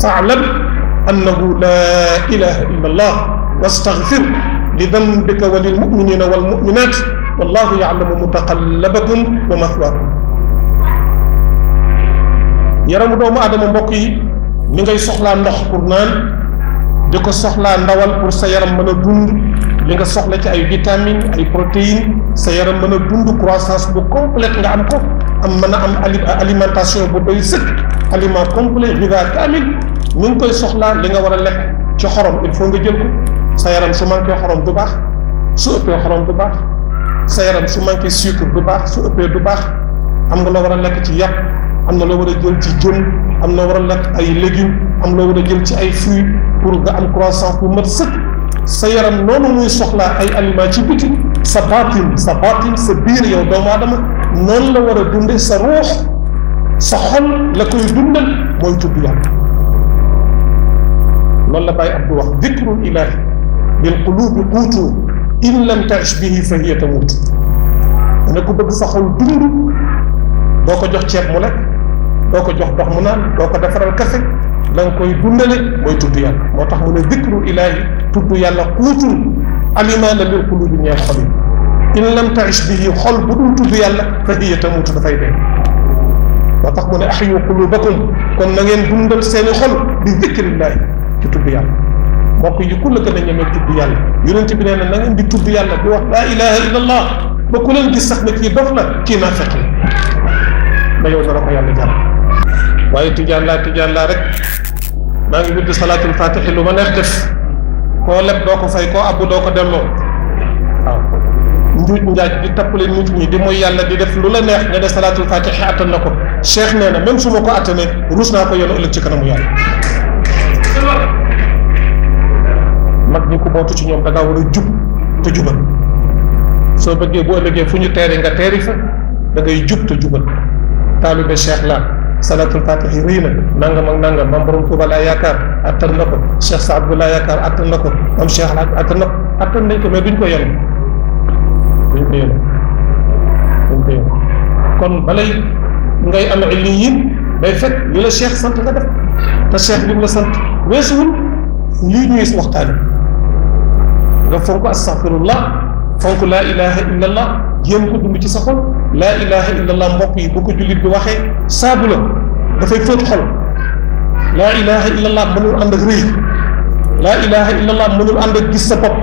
fa'lam annahu laa ilaha illa allah wastaghfir li dambika wa lil muminina wal muminat wallahu ya'lamu mutaqallabakum wa mathwaakum yaramu doomu aadama mbokk yi mi ngay soxlaa ndox pour naan di ko soxlaa ndawal pour sa yaram mën a dund li nga soxla ci ay vitamines ay protéines sa yaram mën a dund croissance bu complète nga am ko mën a am alimentation bu doy sëkk aliment complet riga kamil mi ngi koy soxlaa li nga war a lekk ci xorom il faut nga jël ko sa yaram su manqué xorom du baax su ëppee xorom du baax sa yaram su manqué sucre du baax su ëppee du baax am nga la war a lekk ci yàpp am na loo war a jël ci jën am na war a lekk ay légumes am loo war a jël ci ay fruits pour nga am croissance bu mat sëkk sa yaram noonu muy soxlaa ay aliments ci biti sa baatin sa biir yow doomu aadama noonu la war a dunde sa ruux sa xol la koy dundal mooy tudd yàlla loolu la Baye Abdou wax dikrul ilahi bil qulubi quutu in lam taish bihi fa hiya tamut ne ko bëgg sa xol dund doo ko jox ceeb mu lekk doo ko jox ndox mu naan doo ko defaral kafe la nga koy dundale mooy tudd yàlla moo tax mu ne dikrul ilahi tudd yàlla quutul aliment la lil qulubi ñeel xol yi in lam taish bihi xol bu dul tudd yàlla fa hiya tamut dafay dee moo tax mu ne ahyu qulubakum kon na ngeen dundal seeni xol bi dikrillahi ci tudd yàlla mbokk yi ku la gën a ñemee tudd yàlla yonent bi nee na na ngeen di tudd yàlla di wax laa ilaha illallah ba ku leen gis sax ne kii dof la kii naa fekk la na yow dana ko yàlla jar waaye tijaan laa rek maa ngi widd salaatul fatixi lu ma neex def koo leb doo ko fay koo abbu doo ko delloo waaw njuuj njaaj di tappale nit ñi di mooy yàlla di def lu la neex nga def salaatul fatixi attan na ko cheikh nee na même su ma ko attanee ruus naa ko yoonu ëllëg ci kanamu yàlla mag ñi ko bootu ci ñoom da ngaa war a jub te jubal soo bëggee bu ëllëgee fu ñu teeri nga teeri fa da ngay jub te jubal taalibe cheikh la salatul fatixi rëy na nangam ak nangam mam borom Tuuba laa yaakaar attan na ko cheikh Saad bu laa yaakaar attan na ko mam cheikh la attan na ko attan nañ ko mais duñ ko yenu kon balay ngay am illiyin day fekk li la cheikh sant nga def te cheikh li mu la sant weesuwul lii ñuy waxtaane nga fonk astaghfirullah fonk laa ilaha illallah jéem ko dund ci sa xol laa ilaha illallah mbokk yi bu ko jullit bi waxee saabu la dafay fóot xol laa ilaha illallah mënul ànd ak rëy laa ilaha illallah mënul ànd ak gis sa bopp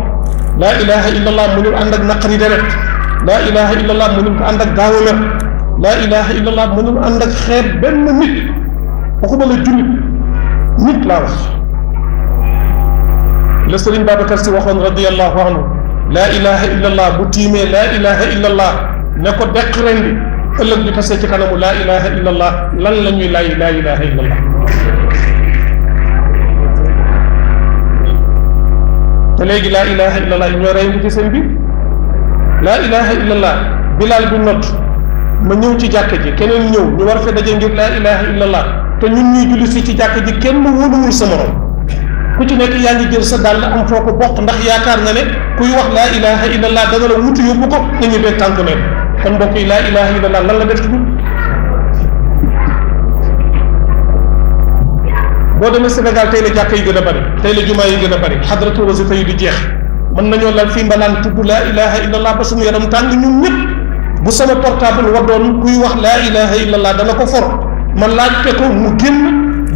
laa ilaha illallah mënul ànd ak naqari deret laa ilaha illallah mënul ànd ak gaaw a mer laa ilaha illallah mënul ànd ak xeeb benn nit waxuma la jullit nit laa wax la Sëriñ Babacar Si waxoon radiyallahu anhu laa ilaha illallah bu tiimee laa ilaha illallah ne ko deq ren bi ëllëg di tasee ci kanamu laa ilaha illallah lan la ñuy laaj laa ilaha illallah te léegi laa ilaha illallah ñoo rey ngi ci seen bi laa ilaha illallah bilaal bi nodd ma ñëw ci jàkka ji keneen ñëw ñu war fa daje ngir laa ilaha illallah te ñun ñuy julli si ci jàkka ji kenn wóoluwul sa morom ku ci nekk yaa ngi jël sa dàll am foo ko bokk ndax yaakaar nga ne kuy wax laa ilaha illallah dana la wutu yóbbu ko nga ñëwee tànk ne kon mbokk yi laa ilaha illallah lan la def ci ñun boo demee Sénégal tey la jàkka yi gën a bari tey la jumaa yi gën a bari xadratu wasifa yi di jeex mën nañoo lal fii mbalaan tudd laa ilaha illallah ba suñu yaram tàng ñun ñëpp bu sama portable wadoon kuy wax laa ilaha illallah dana ko for man laajte ko mu génn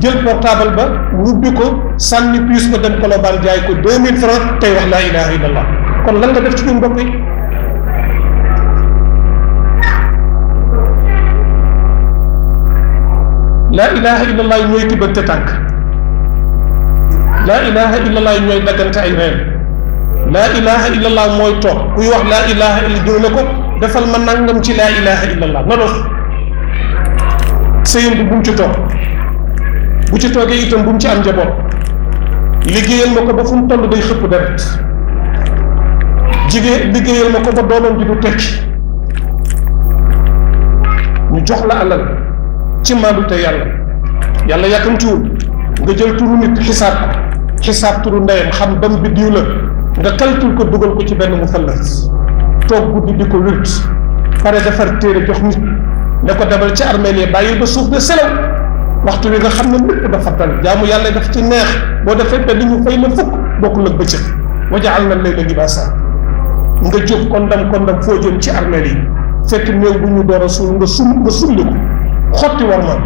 jël portable ba wubbi ko sànni puus ko dem Colobane jaay ko 2000 francs tey wax laa ilaha illallah kon lan nga def ci ñun mbokk yi laa ilaha illallah ñooy tibbante tànk laa ilaha illallah ñooy daggante ay reen laa ilaha illallah mooy toog kuy wax laa ilaha illallah ne ko defal ma nangam ci laa ilaha illallah na dof sëyam bi bu mu ci toog bu ci toogee itam bu mu ci am njaboot liggéeyal ma ko ba fu mu toll day xëpp deret liggéeyal ma ko ba doomam ji du tekki ñu jox la alal ci maandu te yàlla yàkkamtiwul nga jël turu nit xisaab turu ndeyam xam ban biddiw la nga calcul ko dugal ko ci benn musallas toog guddi di ko wirt pare defar téere jox nit ne ko demal ci armeel yi bàyyi ba suuf de selaw waxtu wi nga xam ne lépp dafa tal jaamu yàlla daf ci neex boo defee benn ñu fay la fukk bokkul ak bëccëg wa ja'alna layla libaasa nga jóg kondam foo jëm ci armeel yi fekk néew bu ñu door a suul nga sulli ko xotti war ma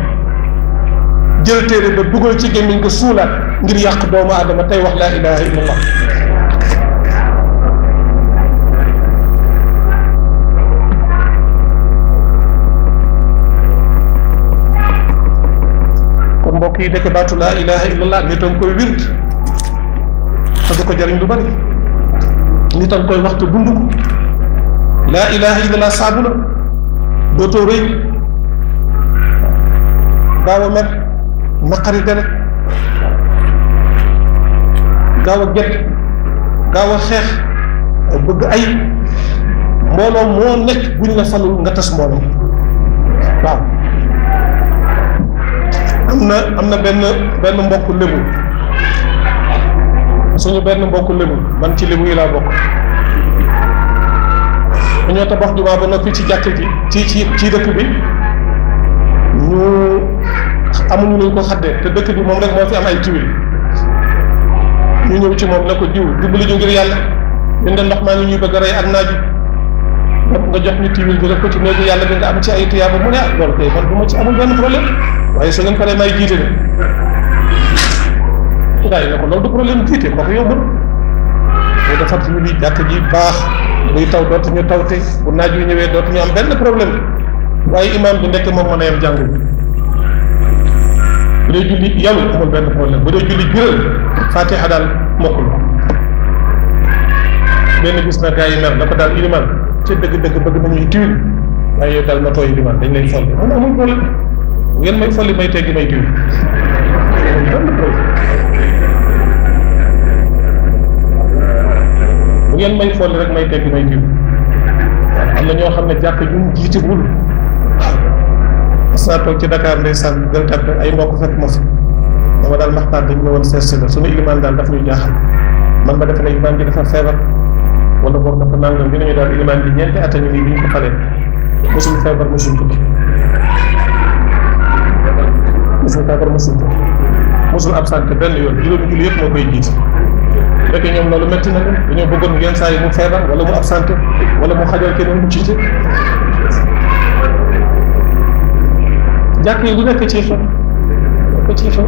jël téere ba dugal ci gémmiñ nga suulaat ngir yàq doomu aadama tey wax laa ilaha illallah kon mbokk yi dekk baatu laa ilaha illallah nitam koy wird te du ko jariñ lu bari nitam koy waxtu dund ko laa ilaha illallah saabu la dootoo rëy gaaw a mer naqari deret gaaw a gedd gaaw a xeex bëgg ay mbooloo moo nekk bu ñu la falul nga tas mbooloo waaw am na benn mbokk lébu suñu benn mbokk lébu man ci lébu yi laa bokk ñoo tabax jumaa ba noppi ci jàkk ji ci dëkk bi ñu amuñu luñ ko xaddee te dëkk bi moom rek moo fi am ay tiwil ñu ñëw ci moom ne ko diw dimbali ñu ngir yàlla ñun de ndox maa ngi ñuy bëgg a rey ak naaju nga jox ñu tiwil bi def ko ci néegu yàlla bi nga am ci ay tiyaaba mu ne ah loolu kay man du ma ci amul benn problème waaye su ngeen paree may jiite ne gars yi ne ko loolu du problème jiite kooku yombul ñu defar ci ñu li jàkk ji baax buy taw dootuñu tawte bu naaj wi ñëwee dootuñu am benn problème waaye imaam bi nekk moom mën a yem jàng bi bu dee julli yàlla amul benn problème bu dee julli juróom fatiha daal mokkul benn gis na gars yi mer da ko daal iliman ci dëgg-dëgg bëgg nañuy tiwil waaye yow daal ma tooy iliman dañ lay folli man amul problème bu ngeen may folli may teggi may tiwil benn problème bu ngeen may folli rek may teggi may tiwil am na ñoo xam ne jàkk ju mu jiitewul mas naa toog ci Dakar ndeysaan gël tàppe ay mbokk fekk ma fi dama daal maxtaan dañu ñëwoon seet si la suñu ilimaan daal daf ñuy jaaxal man ma defe ne ilimaan ji dafa feebar wala boog dafa nangam bi nañu daal ilimaan ji ñeenti at ñu nii bi ñu ko falee mosul feebar mosul tukki mosul feebar mosul tukki mosul absenté benn yoon juróomi julli yëpp moo koy jiite fekk ñoom loolu métti na leen dañoo bëggoon yenn saa yi mu feebar wala mu absenté wala mu xajal keneen mu jiite jàkk yi lu nekk ci xew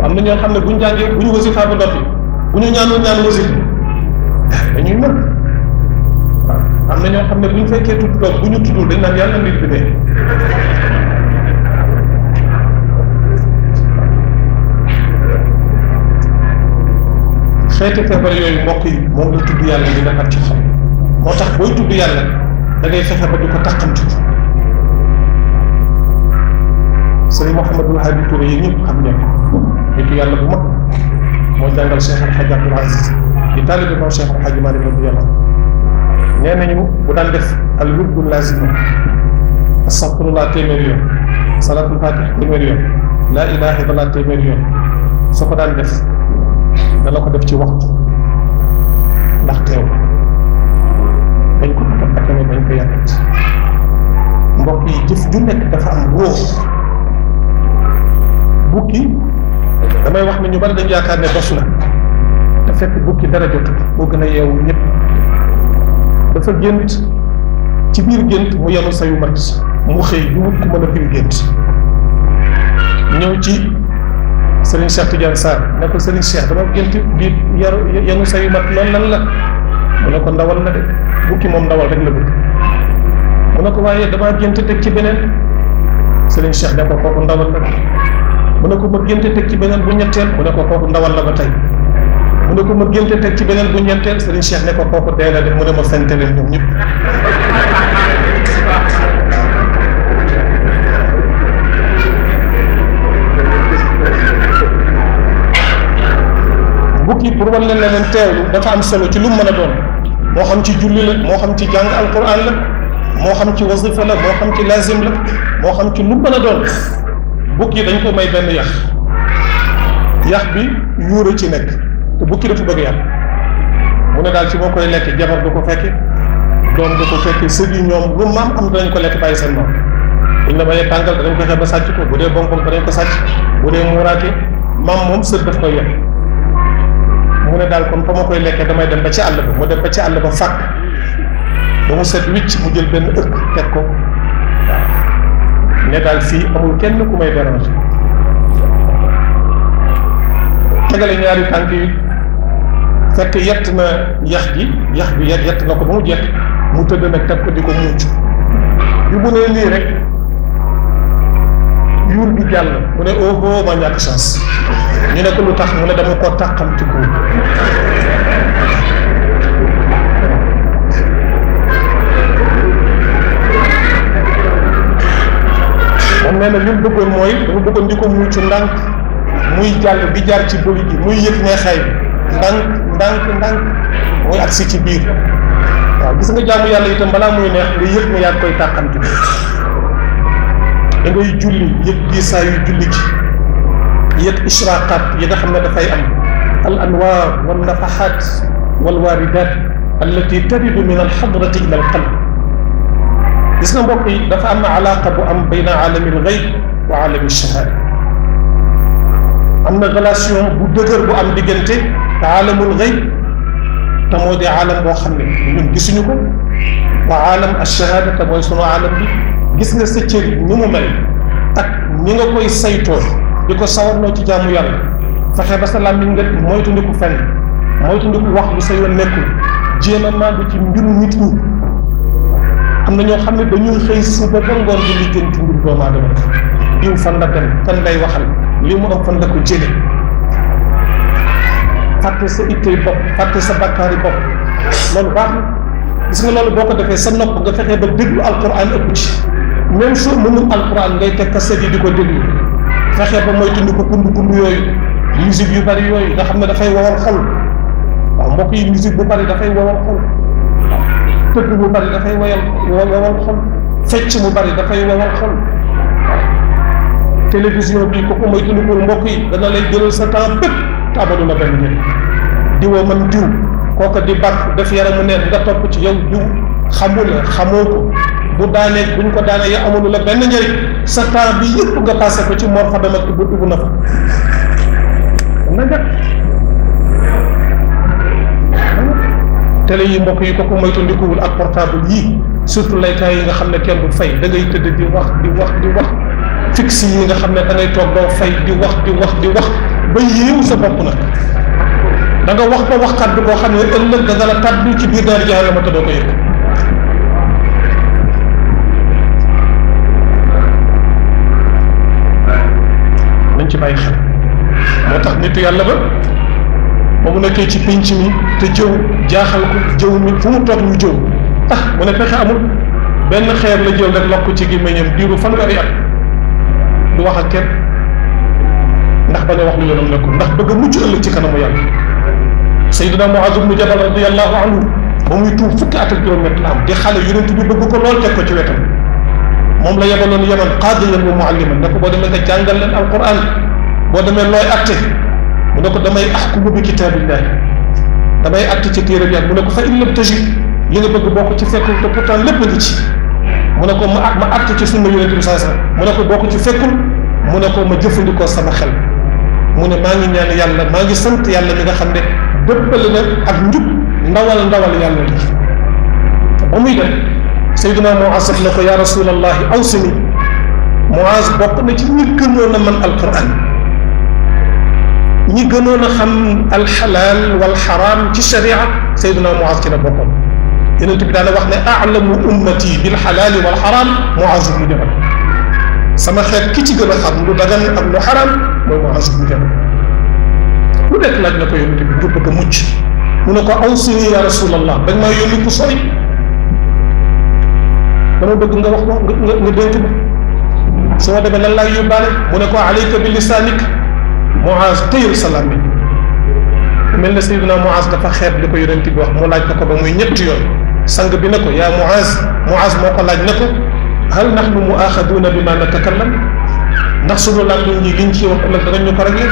am na ñoo xam ne bu ñu jàngee bu ñu wasifa ba noppi bu ñu ñaanul ñaan wasif dañuy mën waaw am na ñoo xam ne bu ñu fekkee tudd doom bu ñu tuddul dañ naan yàlla nit bi dee xeeti feebar yooyu mbokk yi moom la tudd yàlla di defar ci xol moo tax booy tudd yàlla da ngay fexe ba di ko taqamti sëriñ Mouhamadul Hadi Touré yi ñëpp xam ngeen nitu yàlla bu mag moo jàngal Cheikh El Hadj Abdoul Aziz di taalibe moom Cheikh El Hadj Malick radiyallahu nee nañu bu daan def al wirdul lazima astaghfirullah téeméeri yoon salatul fatih téeméeri yoon laa ilaha illallah téeméeri yoon soo ko daan def dana ko def ci waxtu ndax teew dañ ko takk dañ ko yàggat mbokk yi jëf ju nekk dafa am ruux bukki damay wax ne ñu bari dañu yaakaar ne dos la te fekk bukki dara jot moo gën a yeewu ñëpp dafa gént ci biir gént mu yenu sayu mat mu xëy du wut ku mën a firi gént ñëw ci Serigne Cheikh Tidiane Sarr ne ko Serigne Cheikh dama gént di yenu sayu mat loolu lan la mu ne ko ndawal la de bukki moom ndawal rek la bëgg mu ne ko waaye damaa gént teg ci beneen Serigne Cheikh ne ko kooku ndawal la mu ne ko ma génte teg ci beneen bu ñetteel mu ne ko kooku ndawal la ba tey mu ne ko ma génte teg ci beneen bu ñeenteel Serigne Cheikh ne ko kooku dee la de mu ne ma fente leen ñoom ñëpp bukki pour wan leen leen teewlu dafa am solo ci lu mu mën a doon moo xam ci julli la moo xam ci jàng alquran la moo xam ci wasifa la moo xam ci lazim la moo xam ci lu mën a doon bukki dañ ko may benn yax bi yuura ci nekk te bukki dafa bëgg yàq mu ne daal ci boo koy lekk jabar du ko fekke doom du ko fekke sëg yi ñoom lu maam am danañ ko lekk bàyyi seen maam buñ la mayee tàngal danañ ko xeex ba sàcc ko bu dee bonkom danañ ko sàcc bu dee muuraate maam moom sët daf koy yekk mu ne daal kon fa ma koy lekkee damay dem ba ci àll ba mu dem ba ci àll ba fàkk ba mu set wicc mu jël benn ëkk teg ko ne daal fii amul kenn ku may déranger tegale ñaari tànk yi fekk yett na yax bi yett na ko ba mu jeex mu tëdd nag teg ko di ko muuc bi mu ne lii rek yuur bi jàll mu ne oh ma ñàkk chance ñu ne ko lu tax mu ne dama ko tàqam ci kuur nee na li mu bëggoon mooy dafa bëggoon di ko mucc ndànk muy jàll di jaar ci bëli gi muy yëg neexaay bi ndànk muy agsi ci biir. waaw gis nga jaamu yàlla itam balaa muy neex nga yëg ne yaa ngi koy tàqantu da ngay julli yëg diisaayu julli ci yëg israqaat yi nga xam ne dafay am al anwaar wal nafaxaat wal waaridaat allati taridu min al xadrati ila al qalb. gis nga mbokk yi dafa am alaaqa bu am bayna aalami al gayb wa aalami shahaada. am na relation bu dëgër bu am diggante aalamul gayb te moo di aalam boo xam ne ñun gisuñu ko wa aalam ash-shahaada te mooy sunu aalam bi. gis nga sa cër yi ni mu mel ak ñi nga koy saytoo di ko sawarloo ci jaamu yàlla fexe ba sa làmmiñ nga moytandiku fenn moytandiku wax lu sa yoon nekkul jéem a maandu ci mbiru nit ñi. am na ñoo xam ne dañuy xëy suba ba ngoon di lijjanti mbir doomu aadama diw fan la dem kan lay waxal li mu am fan la ko jële fàtte sa ittey bopp fàtte sa bakkaari bopp loolu baax na. gis nga loolu boo ko defee sa nopp nga fexe ba déglu alquran ëpp ci même soo mënul alquran ngay teg kaset yi di ko déglu fexe ba moytu ko kund yooyu musique yu bari yooyu nga xam ne dafay wowal xol. waaw mbokk yi musique bu bari dafay wowal xol tëgg bu bari dafay wowal xol fecc bu bari dafay wowal xol. télévision bi ko moytu mbokk yi dana lay jëlal sa temps bépp te amadu la benn njëriñ diwoo man diw kooka di bàkk def yaramu neen nga topp ci yow diw xamoo ko bu daanee buñ ko daanee ya amul la benn njëriñ sa temps bi yëpp nga passé ko ci mor fa dem ak bu dugg na fa na nga télé yi mbokk yi ko moytu ndikuwul ak portable yii surtout laykaay yi nga xam ne kenn du fay da ngay tëdd di wax fixe yi nga xam ne da ngay toog doo fay di wax ba yéewu sa bopp nag da nga wax ba waxkat bi boo xam ne ëllëg da nga la tàbbi ci biir daari jahannama te doo ko yëg. nañ ci bàyyi xel moo tax nitu yàlla ba mu nekkee ci pénc mi te jëw jaaxal ko jëw mi fu mu toog ñu jëw mu ne pexe amul benn xeer la jël rek lokk ci gémmiñam diiru fanweeri at du wax ak kenn ndax bañ a wax lu yoonam nekkul ndax bëgg a mucc ëllëg ci kanamu yàlla. Sayyidina Muaz ibn Jabal radiyallahu anhu ba muy tuub fukki at ak juróom-ñett la am di xale yonent bi bëgg ko lool teg ko ci wetam moom la yebaloon Yaman qaadiyan wa mualliman ne ko boo demee nga jàngal leen alquran boo demee looy atte mu ne ko damay ahkumu bi kitaabillahi damay atte ci téere bi mu ne ko fa in lam tajid li nga bëgg boo ko ci fekkul te pourtant lépp ngi ci mu ne ko ma atte ci sunna yonent bi sallallahu alayhi wasallam mu ne ko boo ko ci fekkul mu ne ko ma jëfandikoo sama xel mu ne maa ngi ñaan yàlla maa ngi sant yàlla mi nga xam ne dëppale na ak njub ndawal yàlla li ba muy dem Seydina Muaz ne ko yaa rasulallahi awsini Muaz bokk na ci ñi gënoon a man alquran ñi gënoon a xam alxalaal wal xaraam ci sharia Seydina Muaz ci la bokkoon yonent bi daana wax ne a'lamu ummati bil xalaali wal xaraam Muaz ibn Jabal sama xeet ki ci gën a xam lu dagan ak lu xaraam mooy Muaz ibn Jabal lu nekk laaj na ko yonent bi ngir bëgg a mucc mu ne ko awsini ya rasulallah dañ maa yónni ku sori dama bëgg nga wax nga dénk ma su ma demee lan laay yóbbaale mu ne ko alayka bi lisaanik Muaz tëyal sa làmmiñ mel na Seydina Muaz dafa xeeb li ko yonent bi wax mu laaj na ko ba muy ñetti yoon sang bi ne ko yaa Muaz moo ko laaj ne ko hal nahnu muaxaduuna bi ma natakallam ndax sunu làmmiñ yi liñ ci wax ëllëg danañ ñu ko réglé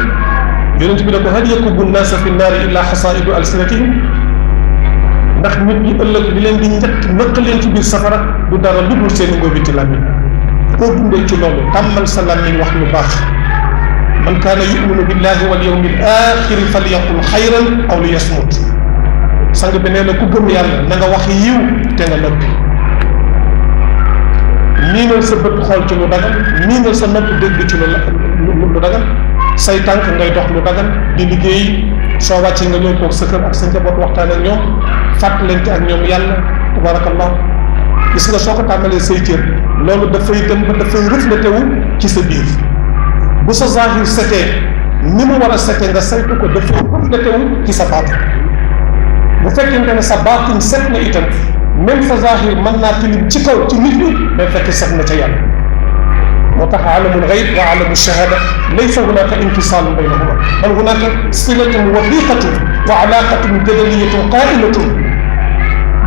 yonent bi ne ko hal yakubbu nnaasa fi nnaari illa xasaidu alsinatihim ndax nit ñi ëllëg di leen di njëkk nëq leen ci biir safara du dara lu dul seen ngóobiti làmmiñ koo dundee ci loolu tàmmal sa làmmiñ wax lu baax man kaana yuminu billahi wal yawmi al axiri falyaqul xayran aw liyasmut sang bi nee na ku gëm yàlla na nga wax yiw te nga noppi miinal sa bët xool ci lu dagan miinal sa nopp dégg ci lu dagan say tànk ngay dox lu dagan di liggéey soo wàccee nga ñëw toog sa kër ak sa njaboot waxtaan ak ñoom fàttalante ak ñoom yàlla tabarakallah gis nga soo ko tàmbalee say cër loolu dafay dem ba dafay reflété wu ci sa biir bu sa zahir setee ni mu war a setee nga saytu ko dafay reflété wu ci sa baatin bu fekkente ne sa baatin set na itam même sa zahir mën naa tilim ci kaw ci nit ñi mais fekk set na ca yàlla moo tax alamul gayb wa alamu shahada laysa hunaka infisalun baynahuma bal hunaka silatun wathiqatun wa alaqatun jadaliyatun qaimatun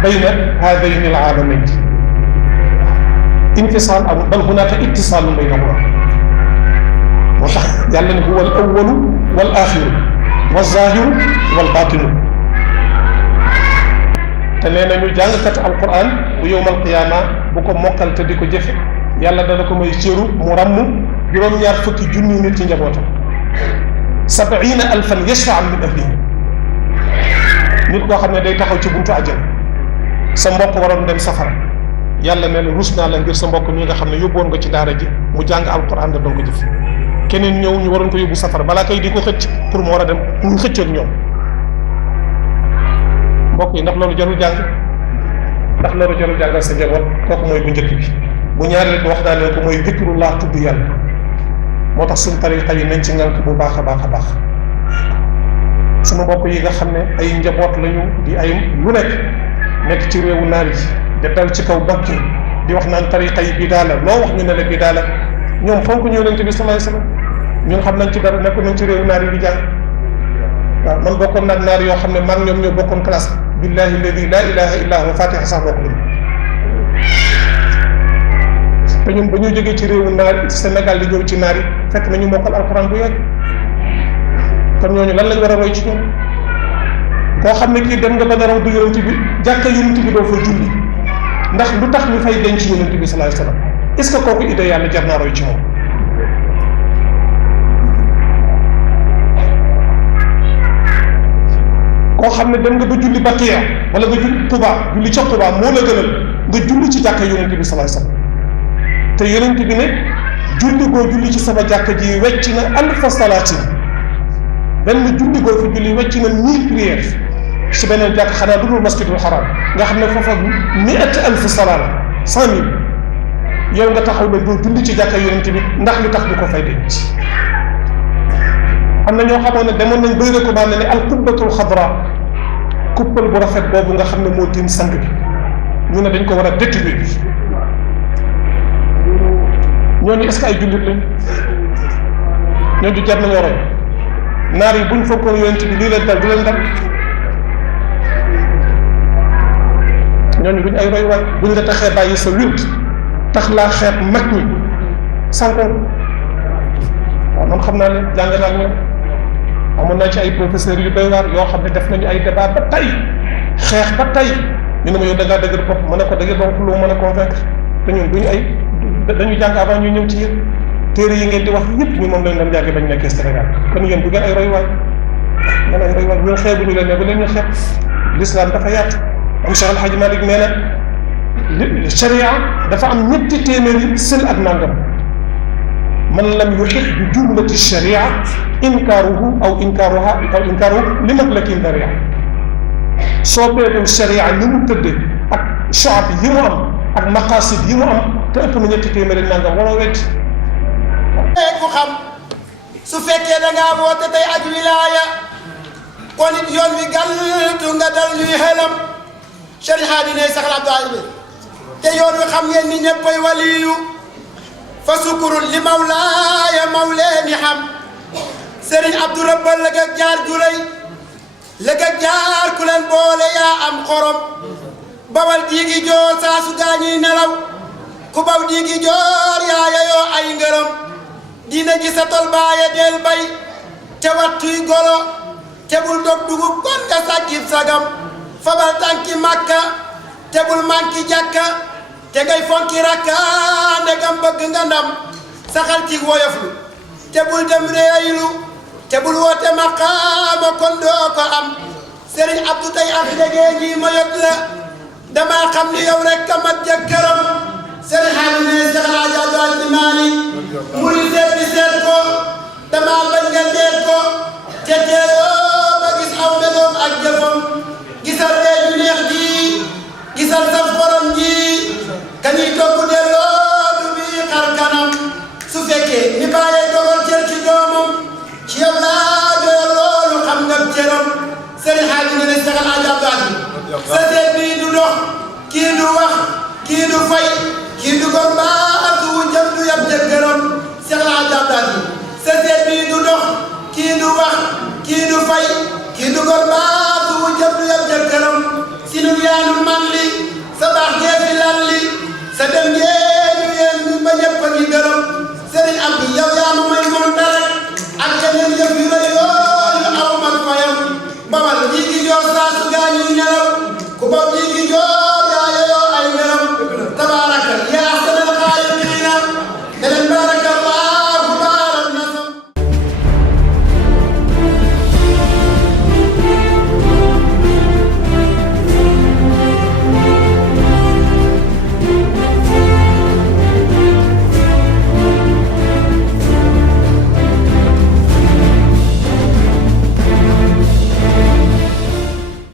bayna hadayni alaalamayn infisal amul bal hunaka ittisalun baynahuma moo tax yàlla ne huwa al awalu wal axiru wa zahiru wal batinu te nee nañu jàngkat alquran bu yowmal qiyaama bu ko mokkal te di ko jëfe yàlla dana ko may cëru mu ràmm juróom-ñaar fukki junni nit ci njabootam 70,000 yashfa'u min ahlihi nit koo xam ne day taxaw ci buntu àjjana sa mbokk waroon dem safara yàlla nee na rus naa la ngir sa mbokk mi nga xam ne yóbboon nga ci daara ji mu jàng alquran da doon ko jëf keneen ñëw ñu waroon ko yóbbu safara balaa kay di ko xëcc pour mu war a dem mu xëcc ak ñoom mbokk yi ndax loolu jarul jàng ndax loolu jarul jàngal sa njaboot kooku mooy bu njëkk bi bu ñaareel bi wax naa leen ko mooy zikrullah tudd yàlla moo tax suñu tariqa yi nañ ci ngànk bu baax a baax a baax sunu mbokk yi nga xam ne ay njaboot lañu di ay lu nekk ci réewu naar yi di dal ci kaw bakki di wax naan tariqa yi bidaa la loo wax ñu ne la bidaa la ñoom fonk ñu yonent bi sallallahu alayhi wasallam ñun xam nañ ci dara nekk nañ ci réewu naar yi di jàng waaw man bokkoon naag naar yoo xam ne maa ngi ñoom ñoo bokkoon classe billahi alladi la ilaha illa huwa fatiha sax bokk nañu te ñun ba ñu jógee ci réewu naar Sénégal di ñëw ci naar yi fekk nañu mokkal alxuraan bu yàgg kon ñooñu lan lañ war a roy ci ñoom koo xam ne kii dem nga ba daraw du yonent bi jàkka yonent bi doo fa julli ndax lu tax ñu fay denc yonent bi sallallahu alayhi wasallam est-ce que kooku idée yàlla jar naa roy ci moom koo xam ne dem nga ba julli Baqiya wala nga julli Quba julli ca Quba moo la gënal nga julli ci jàkka yonent bi sallallahu alayhi wasallam te yonent bi ne julli goo julli ci sama jàkka ji wecc na alfa salaatin benn julli goo fi julli wecc na 1000 prières si beneen jàkk xanaa du dul masjidul haram nga xam ne foofa 100,000 salaat 100,000 yow nga taxaw ne doo julli ci jàkka yonent bi ndax li tax du ko fay denc am na ñoo xamoon ne demoon nañ bay recommandé ne al qubbatul xadra kuppal bu rafet boobu nga xam ne moo tiim sang bi ñu ne dañ ko war a détruire bi ñooñu est-ce que ay jullit lañ ñooñu jar nañoo roy naar yi buñ fokkoon yonent bi lii leen dal du leen dal ñooñu duñ ay roy waay buñ la taxee bàyyi sa wird tax laa xeet mag ñi sànkoon waaw man xam naa leen jàng naa ñoom amoon naa ci ay professeurs yu doy waar yoo xam ne def nañu ay débat ba tey xeex ba tey ñu ne ma yow da ngaa dëgër bopp ma ne ko dëgër bopp lu mën a convaincre te ñun duñu ay dañu jàng avant ñu ñëw ci yéen téere yi ngeen di wax yëpp ñu moom lañ doon jàngee bañ nekkee Sénégal kon yéen bu ngeen ay roy waay ngeen ay roy waay ñun xeebuñu leen ne ba leen ñu xeeb l'islam dafa yaatu am Cheikh El Hadj Malick nee na sharia dafa am ñetti téeméeri sël ak nangam man lam yuhit bi jumlati sharia inkaaruhu aw inkaaruhu li matlakin daria soo beedul sharia ni mu tëddee ak shu'ab yi mu am ak maqasid yi mu am te ëpp na ñetti téeméeri nangam waroo wecc ku xam su fekkee da ngaa woote tey ak wilaaya kon it yoon wi gàltu nga dal ñuy xelam Cheikh Hadi ne sax la Abdou te yoon wi xam ngeen ni ñëppay waliyu fa sukurul li mawlaaya mawleeni xam Serigne Abdou Rabbal la nga jaar julay la nga jaar ku leen boole yaa am xorom bawal diigi joor saa su gaañuy nelaw ku baw diigi joor yaa yayoo ay ngërëm dina gi sa tol baaye del bay te wattuy golo te bul dog dugub kon nga sàkkib sagam fabal tànki makka te bul manki jàkka te ngay fonki rakka ndegam bëgg nga ndam saxal ci woyoflu te bul dem réeylu te bul woote maqaama kon doo ko am Serigne Abdou tey af degee ngi ma yot la dama xam ni yow rek ka mat jëkkëram Serigne Hadi ne Cheikh Hadji Abdou Aziz Malick muy seet di seet ko dama bañ nga seet ko te teeyoo ba gis aw meloom ak jëfam gisal ree ju neex ji gisal saf borom ji kañuy togg delloo du bii xar kanam su fekkee ni bàyyee dogal cër ci doomam ci yow laa doyal loolu xam nga cëram Serigne Hadi ne ne Cheikh Hadji Abdou Aziz sa seet bii du dox kii du wax kii du fay kii du gor mbaa du jëm du yab jëkkëram du wax kii du fay kii du gor baatu jëf du yab jëkkëram si nu yaanu man li sa baax gee fi lan li